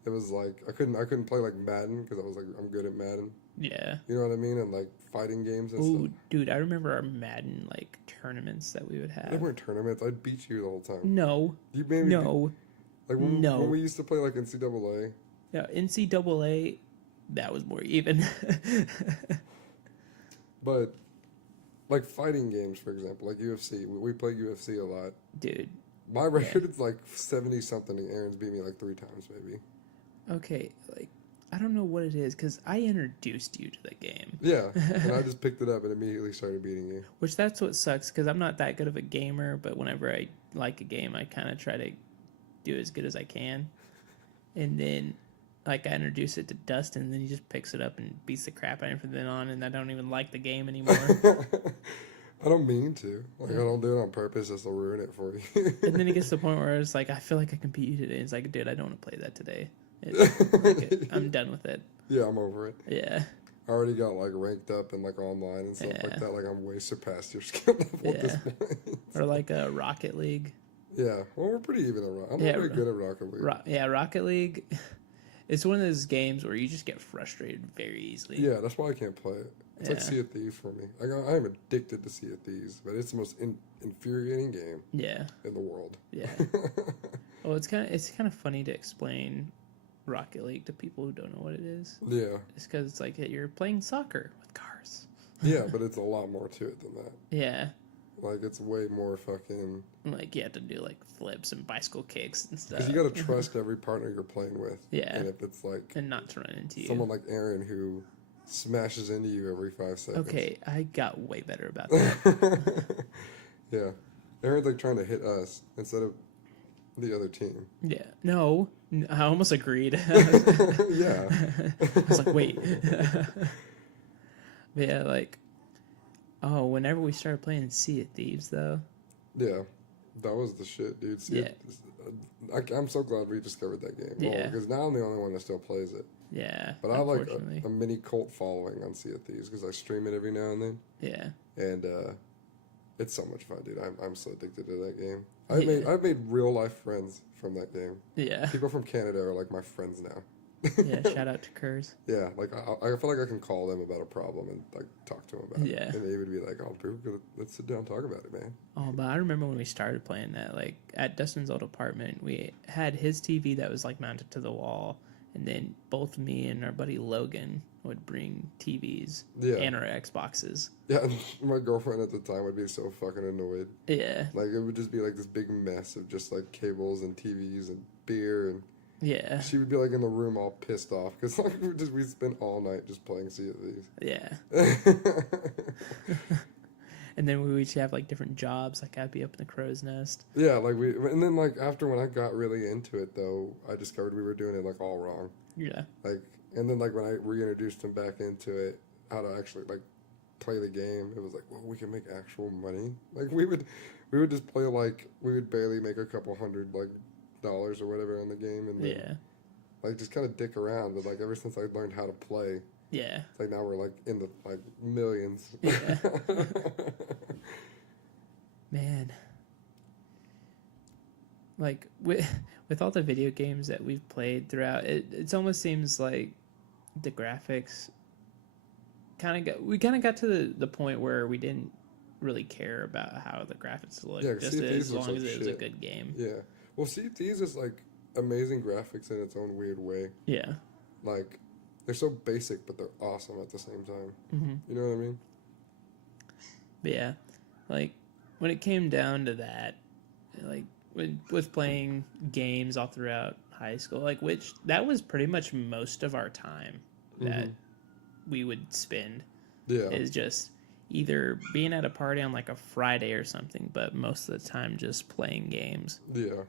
it was like I couldn't play like Madden because I was like I'm good at Madden. Yeah. You know what I mean? And like fighting games and Ooh, stuff. dude, I remember our Madden like tournaments that we would They have. weren't tournaments. I'd beat you the whole time. No. You made me No. like No. when we used to play like NCAA. Yeah, NCAA, that was more even. But like fighting games, for example, like UFC, we play UFC a lot. Dude. My record is like 70 something, and Aaron's beat me like 3 times, maybe. Okay, like I don't know what it is because I introduced you to the game. Yeah, and I just picked it up and immediately started beating you. Which that's what sucks because I'm not that good of a gamer, but whenever I like a game, I kind of try to do as good as I can. And then, like, I introduce it to Dustin, and then he just picks it up and beats the crap out of him from then on, and I don't even like the game anymore. I don't mean to. Like, I don't do it on purpose just to ruin it for you. And then it gets to the point where it's like, I feel like I can beat you today. It's like, dude, I don't want to play that today. Like, I'm done with it. Yeah, I'm over it. Yeah. I already got, like, ranked up and, like, online and stuff like Yeah. that. Like, I'm way surpassed your skill level at this Yeah. point. Or like a Rocket League. Yeah. Well, we're pretty even at Rocket. I'm Yeah, pretty good at Rocket League. Yeah, Rocket League. it's one of those games where you just get frustrated very easily. Yeah, that's why I can't play it. It's like Yeah. Sea of Thieves for me. I am addicted to Sea of Thieves, but it's the most infuriating game Yeah. in the world. Yeah. Well, it's kind of funny to explain Rocket League to people who don't know what it is. Yeah. It's because it's like you're playing soccer with cars. Yeah, but it's a lot more to it than that. Yeah. Like, it's way more fucking... Like, you have to do, like, flips and bicycle kicks and stuff. Because you got to trust every partner you're playing with. Yeah. And if it's, like... And not to run into you. Someone like Aaron who smashes into you every 5 seconds. Okay, I got way better about that. Yeah. Aaron's, like, trying to hit us instead of the other team. Yeah. No. I almost agreed. Yeah. I was like, wait. But yeah, like... Oh, whenever we started playing Sea of Thieves, though. Yeah. That was the shit, dude. I'm so glad we discovered that game. Well, Yeah. because now I'm the only one that still plays it. Yeah. But I have like a mini cult following on Sea of Thieves because I stream it every now and then. Yeah. And it's so much fun, dude. I'm so addicted to that game. Yeah. I've made real life friends from that game. Yeah. People from Canada are like my friends now. Yeah, shout out to Kurz. Yeah, like I feel like I can call them about a problem and like talk to them about Yeah. it. And they would be like, "Oh, dude, let's sit down and talk about it, man." Oh, but I remember when we started playing that, like, at Dustin's old apartment, we had his TV that was, like, mounted to the wall, and then both me and our buddy Logan would bring TVs and our Xboxes. Yeah, and my girlfriend at the time would be so fucking annoyed. Yeah. Like, it would just be, like, this big mess of just, like, cables and TVs and beer, and Yeah. she would be, like, in the room all pissed off, because, like, we spent all night just playing Sea of Thieves. Yeah. And then we would have, like, different jobs, like, I'd be up in the crow's nest. Yeah, like, and then, like, after when I got really into it, though, I discovered we were doing it, like, all wrong. Yeah. Like, and then, like, when I reintroduced him back into it, how to actually, like, play the game, it was like, well, we can make actual money. Like, we would just play, like, we would barely make a couple $100, like, dollars or whatever on the game, and then, like, just kind of dick around. But, like, ever since I learned how to play, it's like now we're, like, in the, like, millions. Yeah. Man. Like, with all the video games that we've played throughout, it almost seems like the graphics we kind of got to the point where we didn't really care about how the graphics looked, just as long as it was a good game. Yeah. Well, Sea of Thieves is, like, amazing graphics in its own weird way. Yeah. Like, they're so basic, but they're awesome at the same time. Mm-hmm. You know what I mean? But yeah, like, when it came down to that, like, with playing games all throughout high school, like, which that was pretty much most of our time that we would spend. Yeah. Is just either being at a party on, like, a Friday or something, but most of the time just playing games. Yeah.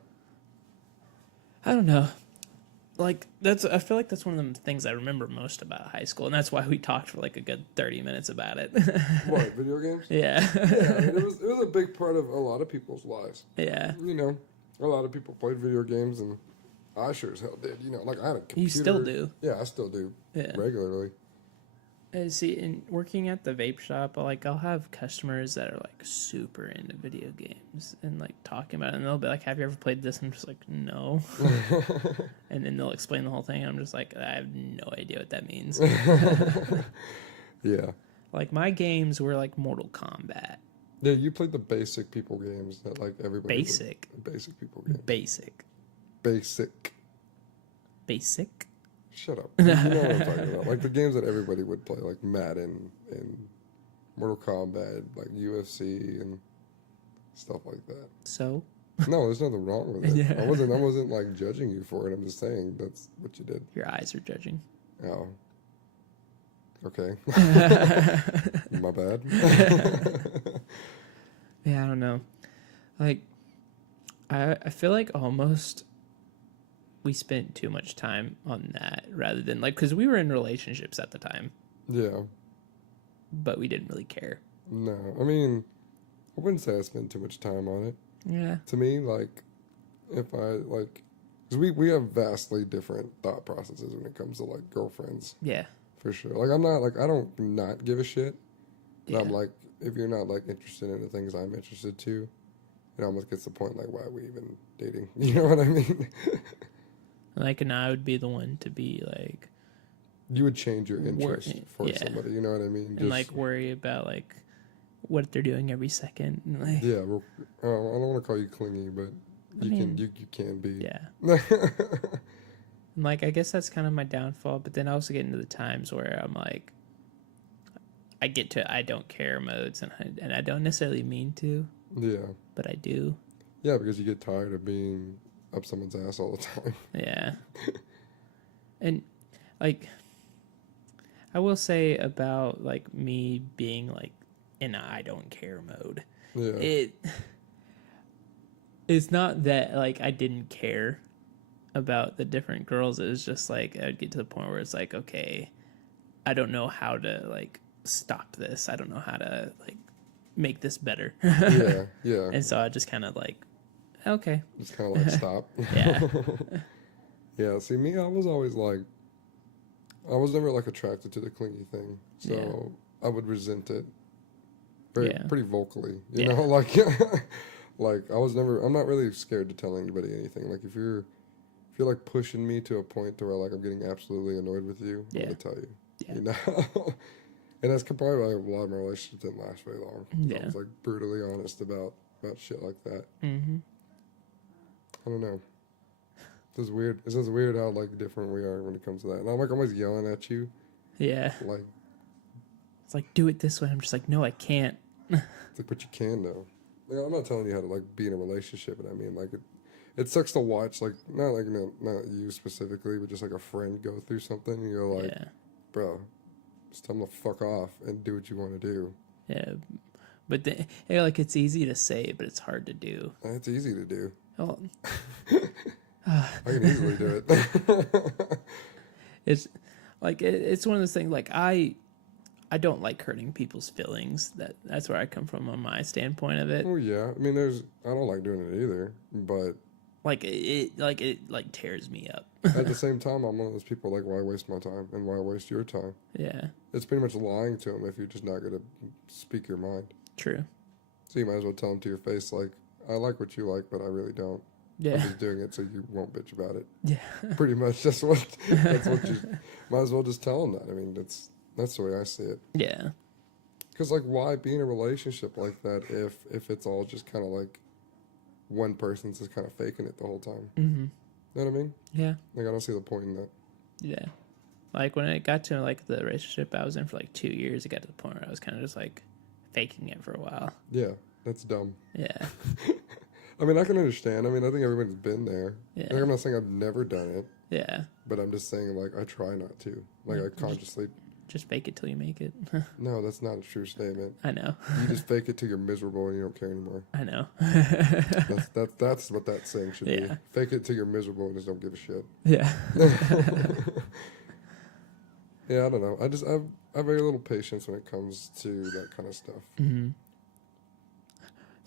I don't know. Like, I feel like that's one of the things I remember most about high school, and that's why we talked for, like, a good 30 minutes about it. What, video games? Yeah. Yeah, I mean, it was a big part of a lot of people's lives. Yeah. You know, a lot of people played video games, and I sure as hell did. You know, like, I had a computer. You still do. Yeah, I still do. Yeah. Regularly. See, in working at the vape shop, like, I'll have customers that are, like, super into video games and, like, talking about it, and they'll be like, have you ever played this? I'm just like, no. And then they'll explain the whole thing, and I'm just like, I have no idea what that means. Yeah. Like, my games were, like, Mortal Kombat. Yeah, you played the basic people games that, like, everybody Basic. played. Basic people games. Basic. Basic? Shut up. You know what I'm talking about. Like, the games that everybody would play, like Madden and Mortal Kombat, like UFC and stuff like that. So? No, there's nothing wrong with it. Yeah. I wasn't like judging you for it. I'm just saying that's what you did. Your eyes are judging. Oh. Okay. My bad. Yeah, I don't know. Like, I feel like almost we spent too much time on that rather than, like, because we were in relationships at the time. Yeah. But we didn't really care. No, I mean, I wouldn't say I spent too much time on it. Yeah. To me, like, if I, like, because we have vastly different thought processes when it comes to, like, girlfriends. Yeah. For sure. Like, I'm not, like, I don't not give a shit. But Yeah. I'm like, if you're not, like, interested in the things I'm interested to, it almost gets to the point, like, why are we even dating? You know what I mean? Like, and I would be the one to be like, You would change your interest for yeah. somebody. You know what I mean? and like worry about like what they're doing every second. And, like, yeah. Well, I don't want to call you clingy, but you can be. Yeah. And like, I guess that's kind of my downfall. But then I also get into the times where I'm like, I get to I don't care modes, and I don't necessarily mean to. Yeah. But I do. Yeah, because you get tired of being up someone's ass all the time. Yeah. And like, I will say about like me being like in a I don't care mode. Yeah. It's not that like I didn't care about the different girls. It was just like I would get to the point where it's like, okay, I don't know how to like stop this. I don't know how to like make this better. Yeah, yeah. And so I just kind of like, okay. Just kind of like stop. Yeah. Yeah, see, me, I was always like, I was never like attracted to the clingy thing. So I would resent it pretty vocally. You know, like, like I was never, I'm not really scared to tell anybody anything. Like if you're like pushing me to a point to where like I'm getting absolutely annoyed with you, I'm going to tell you. Yeah. You know? And that's probably why a lot of my relationships didn't last very long. Yeah. I was like brutally honest about shit like that. Mm-hmm. I don't know. It's weird. It's just weird how like different we are when it comes to that. And I'm like always yelling at you. Yeah. Like it's like, do it this way. I'm just like, no, I can't. It's like, but you can though. Like, I'm not telling you how to like be in a relationship, but I mean like it sucks to watch like not you specifically, but just like a friend go through something and you're like, bro, just tell them to fuck off and do what you want to do. Yeah. But like it's easy to say, but it's hard to do. It's easy to do. Well, I can easily do it. It's like it's one of those things. Like I don't like hurting people's feelings. That's where I come from on my standpoint of it. Oh yeah, I mean, I don't like doing it either, but it tears me up. at the same time, I'm one of those people like, why waste my time and why waste your time? Yeah, it's pretty much lying to them if you're just not gonna speak your mind. True. So you might as well tell them to your face, like, I like what you like, but I really don't. Yeah. I'm just doing it so you won't bitch about it. Yeah. Pretty much. That's what you might as well just tell them that. I mean, that's the way I see it. Yeah. Because like, why be in a relationship like that if it's all just kind of like one person's just kind of faking it the whole time? Mm-hmm. You know what I mean? Yeah. Like, I don't see the point in that. Yeah. Like when it got to like the relationship I was in for like 2 years, it got to the point where I was kind of just like faking it for a while. Yeah, that's dumb. Yeah. I mean, I can understand. I mean, I think everybody's been there. Yeah. Like, I'm not saying I've never done it. Yeah. But I'm just saying, like, I try not to. Like, I consciously... Just fake it till you make it. No, that's not a true statement. I know. You just fake it till you're miserable and you don't care anymore. I know. That's what that saying should be. Fake it till you're miserable and just don't give a shit. Yeah. Yeah, I don't know. I have very little patience when it comes to that kind of stuff. Mm-hmm.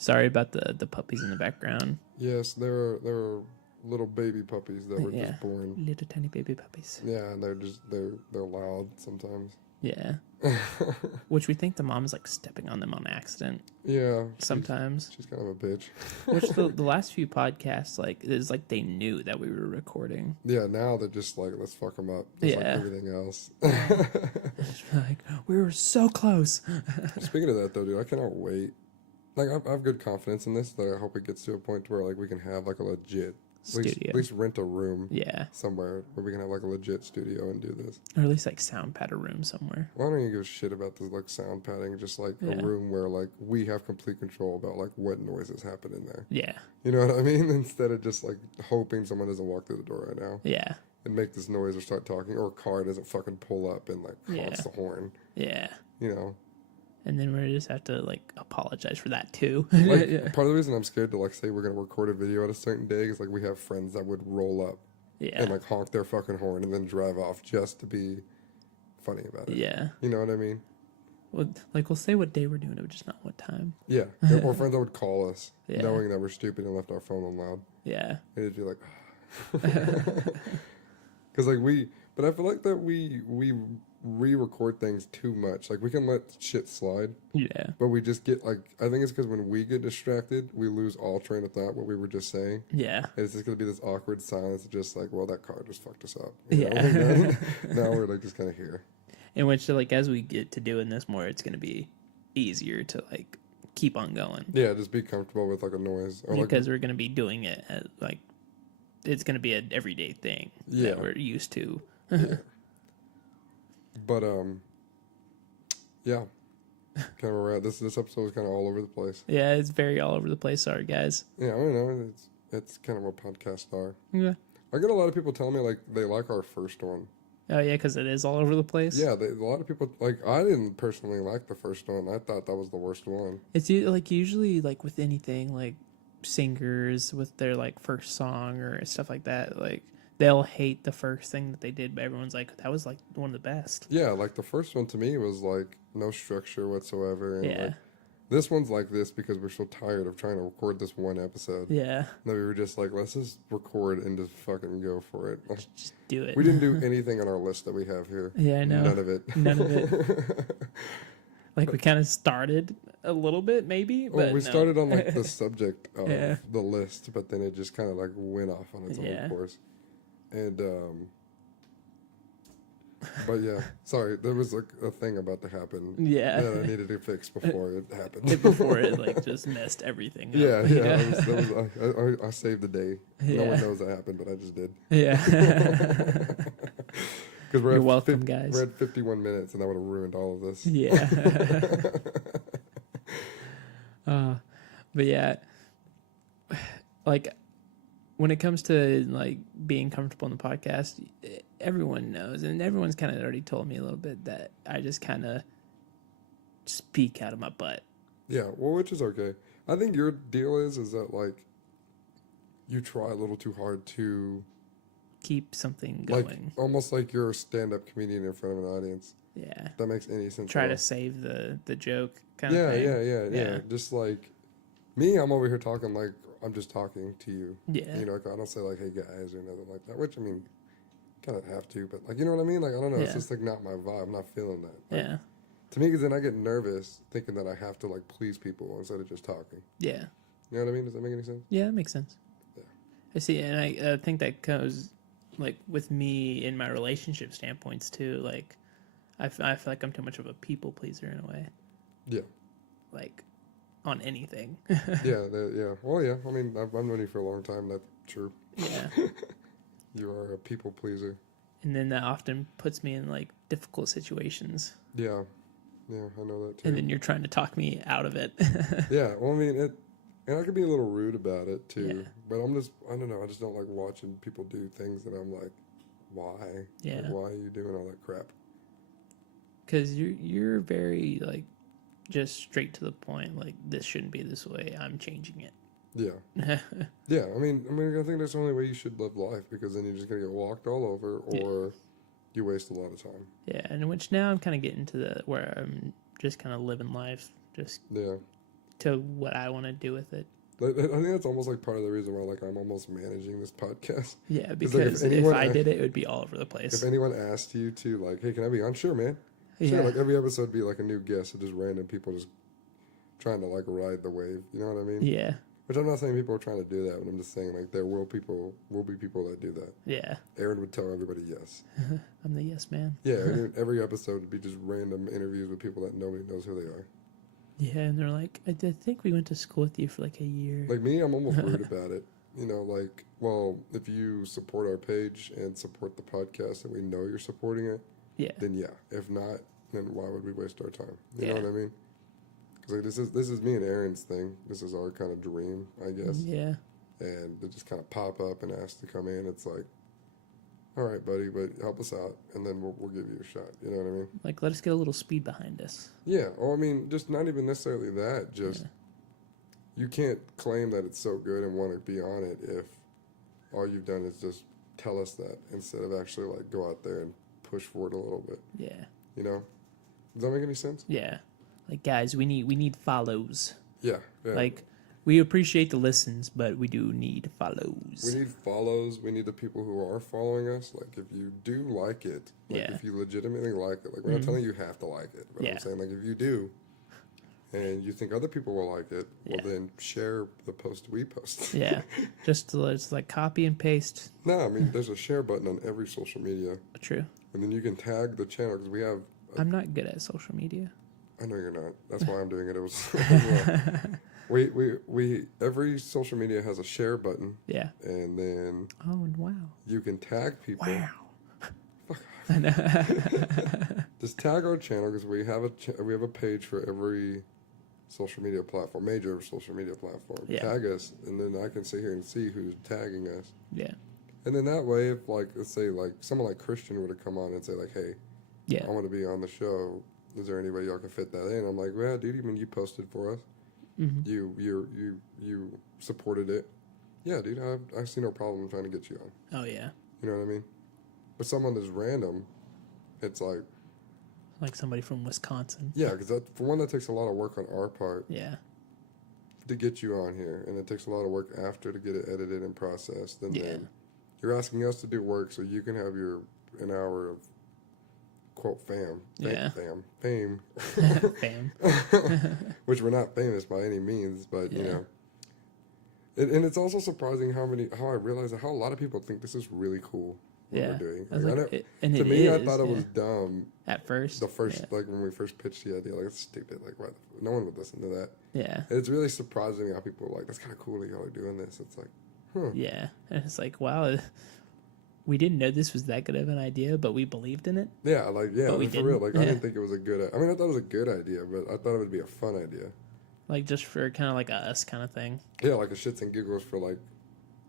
Sorry about the puppies in the background. Yes, there are little baby puppies that were just born. Little tiny baby puppies. Yeah, and they're loud sometimes. Yeah. Which we think the mom is like stepping on them on accident. Yeah. Sometimes. She's kind of a bitch. Which the last few podcasts, like, it was like they knew that we were recording. Yeah, now they're just like, let's fuck them up. Just like everything else. Like, we were so close. Speaking of that though, dude, I cannot wait. Like, I have good confidence in this, that I hope it gets to a point where like we can have like a legit studio. At least rent a room. Yeah. Somewhere where we can have like a legit studio and do this. Or at least like sound pad a room somewhere. Well, I don't even give a shit about this like sound padding. Just like a room where like we have complete control about like what noises happen in there. Yeah. You know what I mean? Instead of just like hoping someone doesn't walk through the door right now. Yeah. And make this noise or start talking, or a car doesn't fucking pull up and like honks the horn. Yeah. You know. And then we just have to like apologize for that too. Like, part of the reason I'm scared to like say we're gonna record a video at a certain day is like we have friends that would roll up and like honk their fucking horn and then drive off just to be funny about it. Yeah. You know what I mean? Well, like we'll say what day we're doing it, but just not what time. Yeah. Or friends that would call us knowing that we're stupid and left our phone on loud. Yeah. And it'd be like, because like but I feel like that we re-record things too much. Like we can let shit slide, Yeah. but we just get like, I think it's because when we get distracted, we lose all train of thought what we were just saying. Yeah. And it's just gonna be this awkward silence, just like, well, that car just fucked us up. Yeah. Now we're like just kind of here. In which, like, as we get to doing this more, it's gonna be easier to like keep on going. Yeah, just be comfortable with like a noise, or because we're gonna be doing it as, like, it's gonna be an everyday thing that we're used to. Yeah. But yeah, kind of where this episode is kind of all over the place. Yeah, it's very all over the place. Sorry, guys. Yeah, I don't know. It's kind of what podcasts are. Yeah. I get a lot of people telling me like they like our first one. Oh yeah, because it is all over the place. Yeah, a lot of people like. I didn't personally like the first one. I thought that was the worst one. It's like usually like with anything like singers with their like first song or stuff like that, like they'll hate the first thing that they did, but everyone's like, that was like one of the best. Yeah, like the first one to me was like no structure whatsoever. And Yeah. like, this one's like this because we're so tired of trying to record this one episode. Yeah. That we were just like, let's just record and just fucking go for it. Like, Just do it. we didn't do anything on our list that we have here. Yeah, I know. None of it. None of it. Like we kind of started a little bit, maybe. Well, But we no. started on like the subject of Yeah. the list, but then it just kind of like went off on its own course. And but yeah, sorry, there was like a thing about to happen. Yeah. That I needed to fix before it happened. Before it like just messed everything up. Yeah. I saved the day. Yeah. No one knows that happened, but I just did. Yeah. Because You're welcome, guys. We're at 51 minutes, and that would have ruined all of this. Yeah. But yeah, like when it comes to like being comfortable in the podcast, everyone knows, and everyone's kind of already told me a little bit that I just kind of speak out of my butt. Yeah, well, which is okay. I think your deal is that like you try a little too hard to Keep something like going. almost like you're a stand-up comedian in front of an audience. Yeah. If that makes any sense. Try at all. to save the joke kind of Yeah, thing. yeah. Just like me, I'm over here talking like I'm just talking to you. Yeah. You know, I don't say like, "Hey guys" or nothing like that. Which I mean, kind of have to, but like, you know what I mean? Like, I don't know. It's Yeah. just like not my vibe. I'm not feeling that. Like, Yeah. To me, because then I get nervous thinking that I have to like please people instead of just talking. Yeah. You know what I mean? Does that make any sense? Yeah, that makes sense. Yeah. I see, and I think that goes like with me in my relationship standpoints too. Like, I feel like I'm too much of a people pleaser in a way. Yeah. Like, on anything. Yeah. Well, yeah. I mean, I've known you for a long time. That's true. Yeah. You are a people pleaser. And then that often puts me in like difficult situations. Yeah. Yeah, I know that too. And then you're trying to talk me out of it. Yeah. Well, I mean, and I could be a little rude about it too. Yeah. But I don't know. I just don't like watching people do things that I'm like, why? Yeah. Like, why are you doing all that crap? Because you're very like just straight to the point. Like, this shouldn't be this way. I'm changing it. Yeah. Yeah. I mean, I think that's the only way you should live life, because then you're just gonna get walked all over, or you waste a lot of time. Yeah, and which now I'm kind of getting to where I'm just kind of living life, just to what I want to do with it. I think that's almost like part of the reason why like I'm almost managing this podcast. Yeah, Like, because if I did it, it would be all over the place. If anyone asked you to like, hey, can I be on? Sure, man. Sure. Yeah. Like every episode would be like a new guest, or just random people just trying to like ride the wave. You know what I mean? Yeah. Which I'm not saying people are trying to do that, but I'm just saying like there will be people that do that. Yeah. Aaron would tell everybody yes. I'm the yes man. Yeah, every episode would be just random interviews with people that nobody knows who they are. Yeah, and they're like, I think we went to school with you for like a year. Like me, I'm almost rude about it. You know, like, well, if you support our page and support the podcast and we know you're supporting it, then yeah. If not, then why would we waste our time? You know what I mean? Because like, this is me and Aaron's thing. This is our kind of dream, I guess. Yeah. And they just kind of pop up and ask to come in. It's like, all right, buddy, but help us out, and then we'll give you a shot. You know what I mean? Like, let us get a little speed behind us. Yeah. Or I mean, just not even necessarily that. Just you can't claim that it's so good and want to be on it if all you've done is just tell us that instead of actually like go out there and push for it a little bit. Yeah. You know? Does that make any sense? Yeah. Like, guys, we need follows. Yeah. Like, We appreciate the listens, but we do need follows. We need follows. We need the people who are following us. Like, if you do like it, like, Yeah. if you legitimately like it, like, we're not telling you have to like it, but Yeah. I'm saying, like, if you do, and you think other people will like it, well, then share the post we post. Yeah. Just like copy and paste. No, I mean, there's a share button on every social media. True. And then you can tag the channel, because we have... I'm not good at social media. I know you're not. That's why I'm doing it. It was... we every social media has a share button. Yeah. And then... Oh, wow. You can tag people. Wow. I know. Just tag our channel, because we have a page for every social media platform, major social media platform. Yeah. Tag us, and then I can sit here and see who's tagging us. Yeah. And then that way, if, like, let's say, like, someone like Christian were to come on and say, like, hey, Yeah. I want to be on the show. Is there anybody y'all can fit that in? I'm like, well, dude, you posted for us. Mm-hmm. You supported it. Yeah, dude, I see no problem trying to get you on. Oh, yeah. You know what I mean? But someone that's random, it's like... Like somebody from Wisconsin. Yeah, because for one, that takes a lot of work on our part. Yeah. To get you on here, and it takes a lot of work after to get it edited and processed. And Yeah. then you're asking us to do work so you can have an hour of quote fame, Fam. which we're not famous by any means, but you know. And it's also surprising how I realize how a lot of people think this is really cool. What we're doing. To me, I thought it was dumb at first. Like when we first pitched the idea, like it's stupid. Like no one would listen to that. Yeah. And it's really surprising how people are like, that's kind of cool that y'all are doing this. It's like, huh. Yeah, and it's like, wow, we didn't know this was that good of an idea, but we believed in it. Yeah, like for real. Like I didn't think it was a good. I mean, I thought it was a good idea, but I thought it would be a fun idea. Like just for kind of like us kind of thing. Yeah, like a shits and giggles for like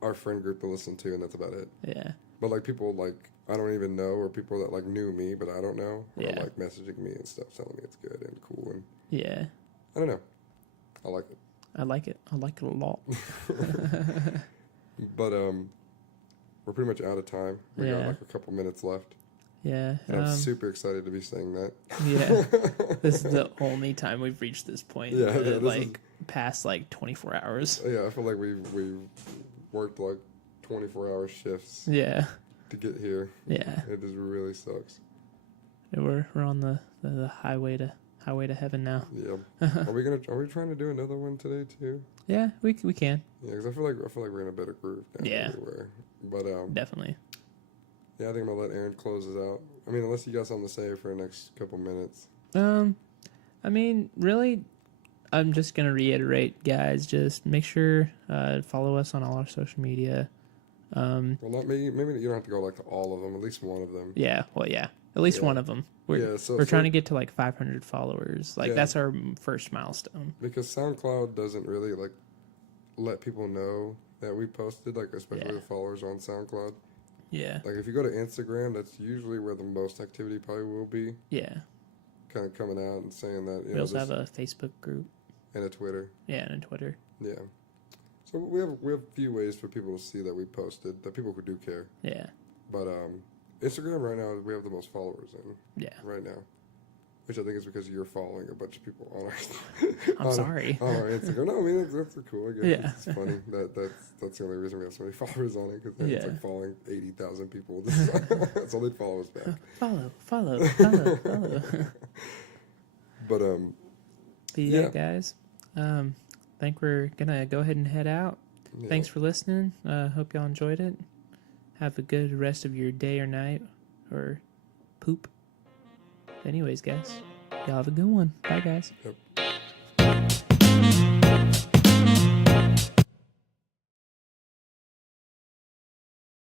our friend group to listen to, and that's about it. Yeah. But like people like I don't even know, or people that like knew me but I don't know, are like messaging me and stuff, telling me it's good and cool, and yeah, I don't know. I like it. I like it. I like it a lot. But we're pretty much out of time. We got like a couple minutes left. Yeah. And I'm super excited to be saying that. Yeah. This is the only time we've reached this point. Yeah, past like 24 hours. Yeah, I feel like we've worked like 24-hour shifts. Yeah. To get here. Yeah. It just really sucks. We're on the highway to heaven now. Yeah. Are we trying to do another one today too? Yeah, we can. Yeah, because I feel like we're in a better groove now. Yeah. Everywhere. But definitely. Yeah, I think I'm gonna let Aaron close us out. I mean, unless you got something to say for the next couple minutes. I mean, really, I'm just gonna reiterate, guys. Just make sure follow us on all our social media. Well, not maybe you don't have to go like to all of them. At least one of them. Yeah. Well, yeah. At least one of them. We're trying to get to like 500 followers. Like that's our first milestone. Because SoundCloud doesn't really like let people know that we posted, like especially the followers on SoundCloud. Yeah. Like if you go to Instagram, that's usually where the most activity probably will be. Yeah. Kind of coming out and saying that. We also have a Facebook group. And a Twitter. Yeah, and a Twitter. Yeah. So we have a few ways for people to see that we posted, that people who do care. Yeah. But Instagram right now, we have the most followers in. Yeah. Right now. Which I think is because you're following a bunch of people on our... I'm sorry. On our Instagram. No, I mean, that's cool. I guess Yeah. it's funny. That's the only reason we have so many followers on it, because it's like following 80,000 people. That's all they follow us back. Follow. But, yeah, guys. Think we're gonna go ahead and head out. Yeah. Thanks for listening. Hope y'all enjoyed it. Have a good rest of your day or night or poop. Anyways, guys, y'all have a good one. Bye, guys. Yep.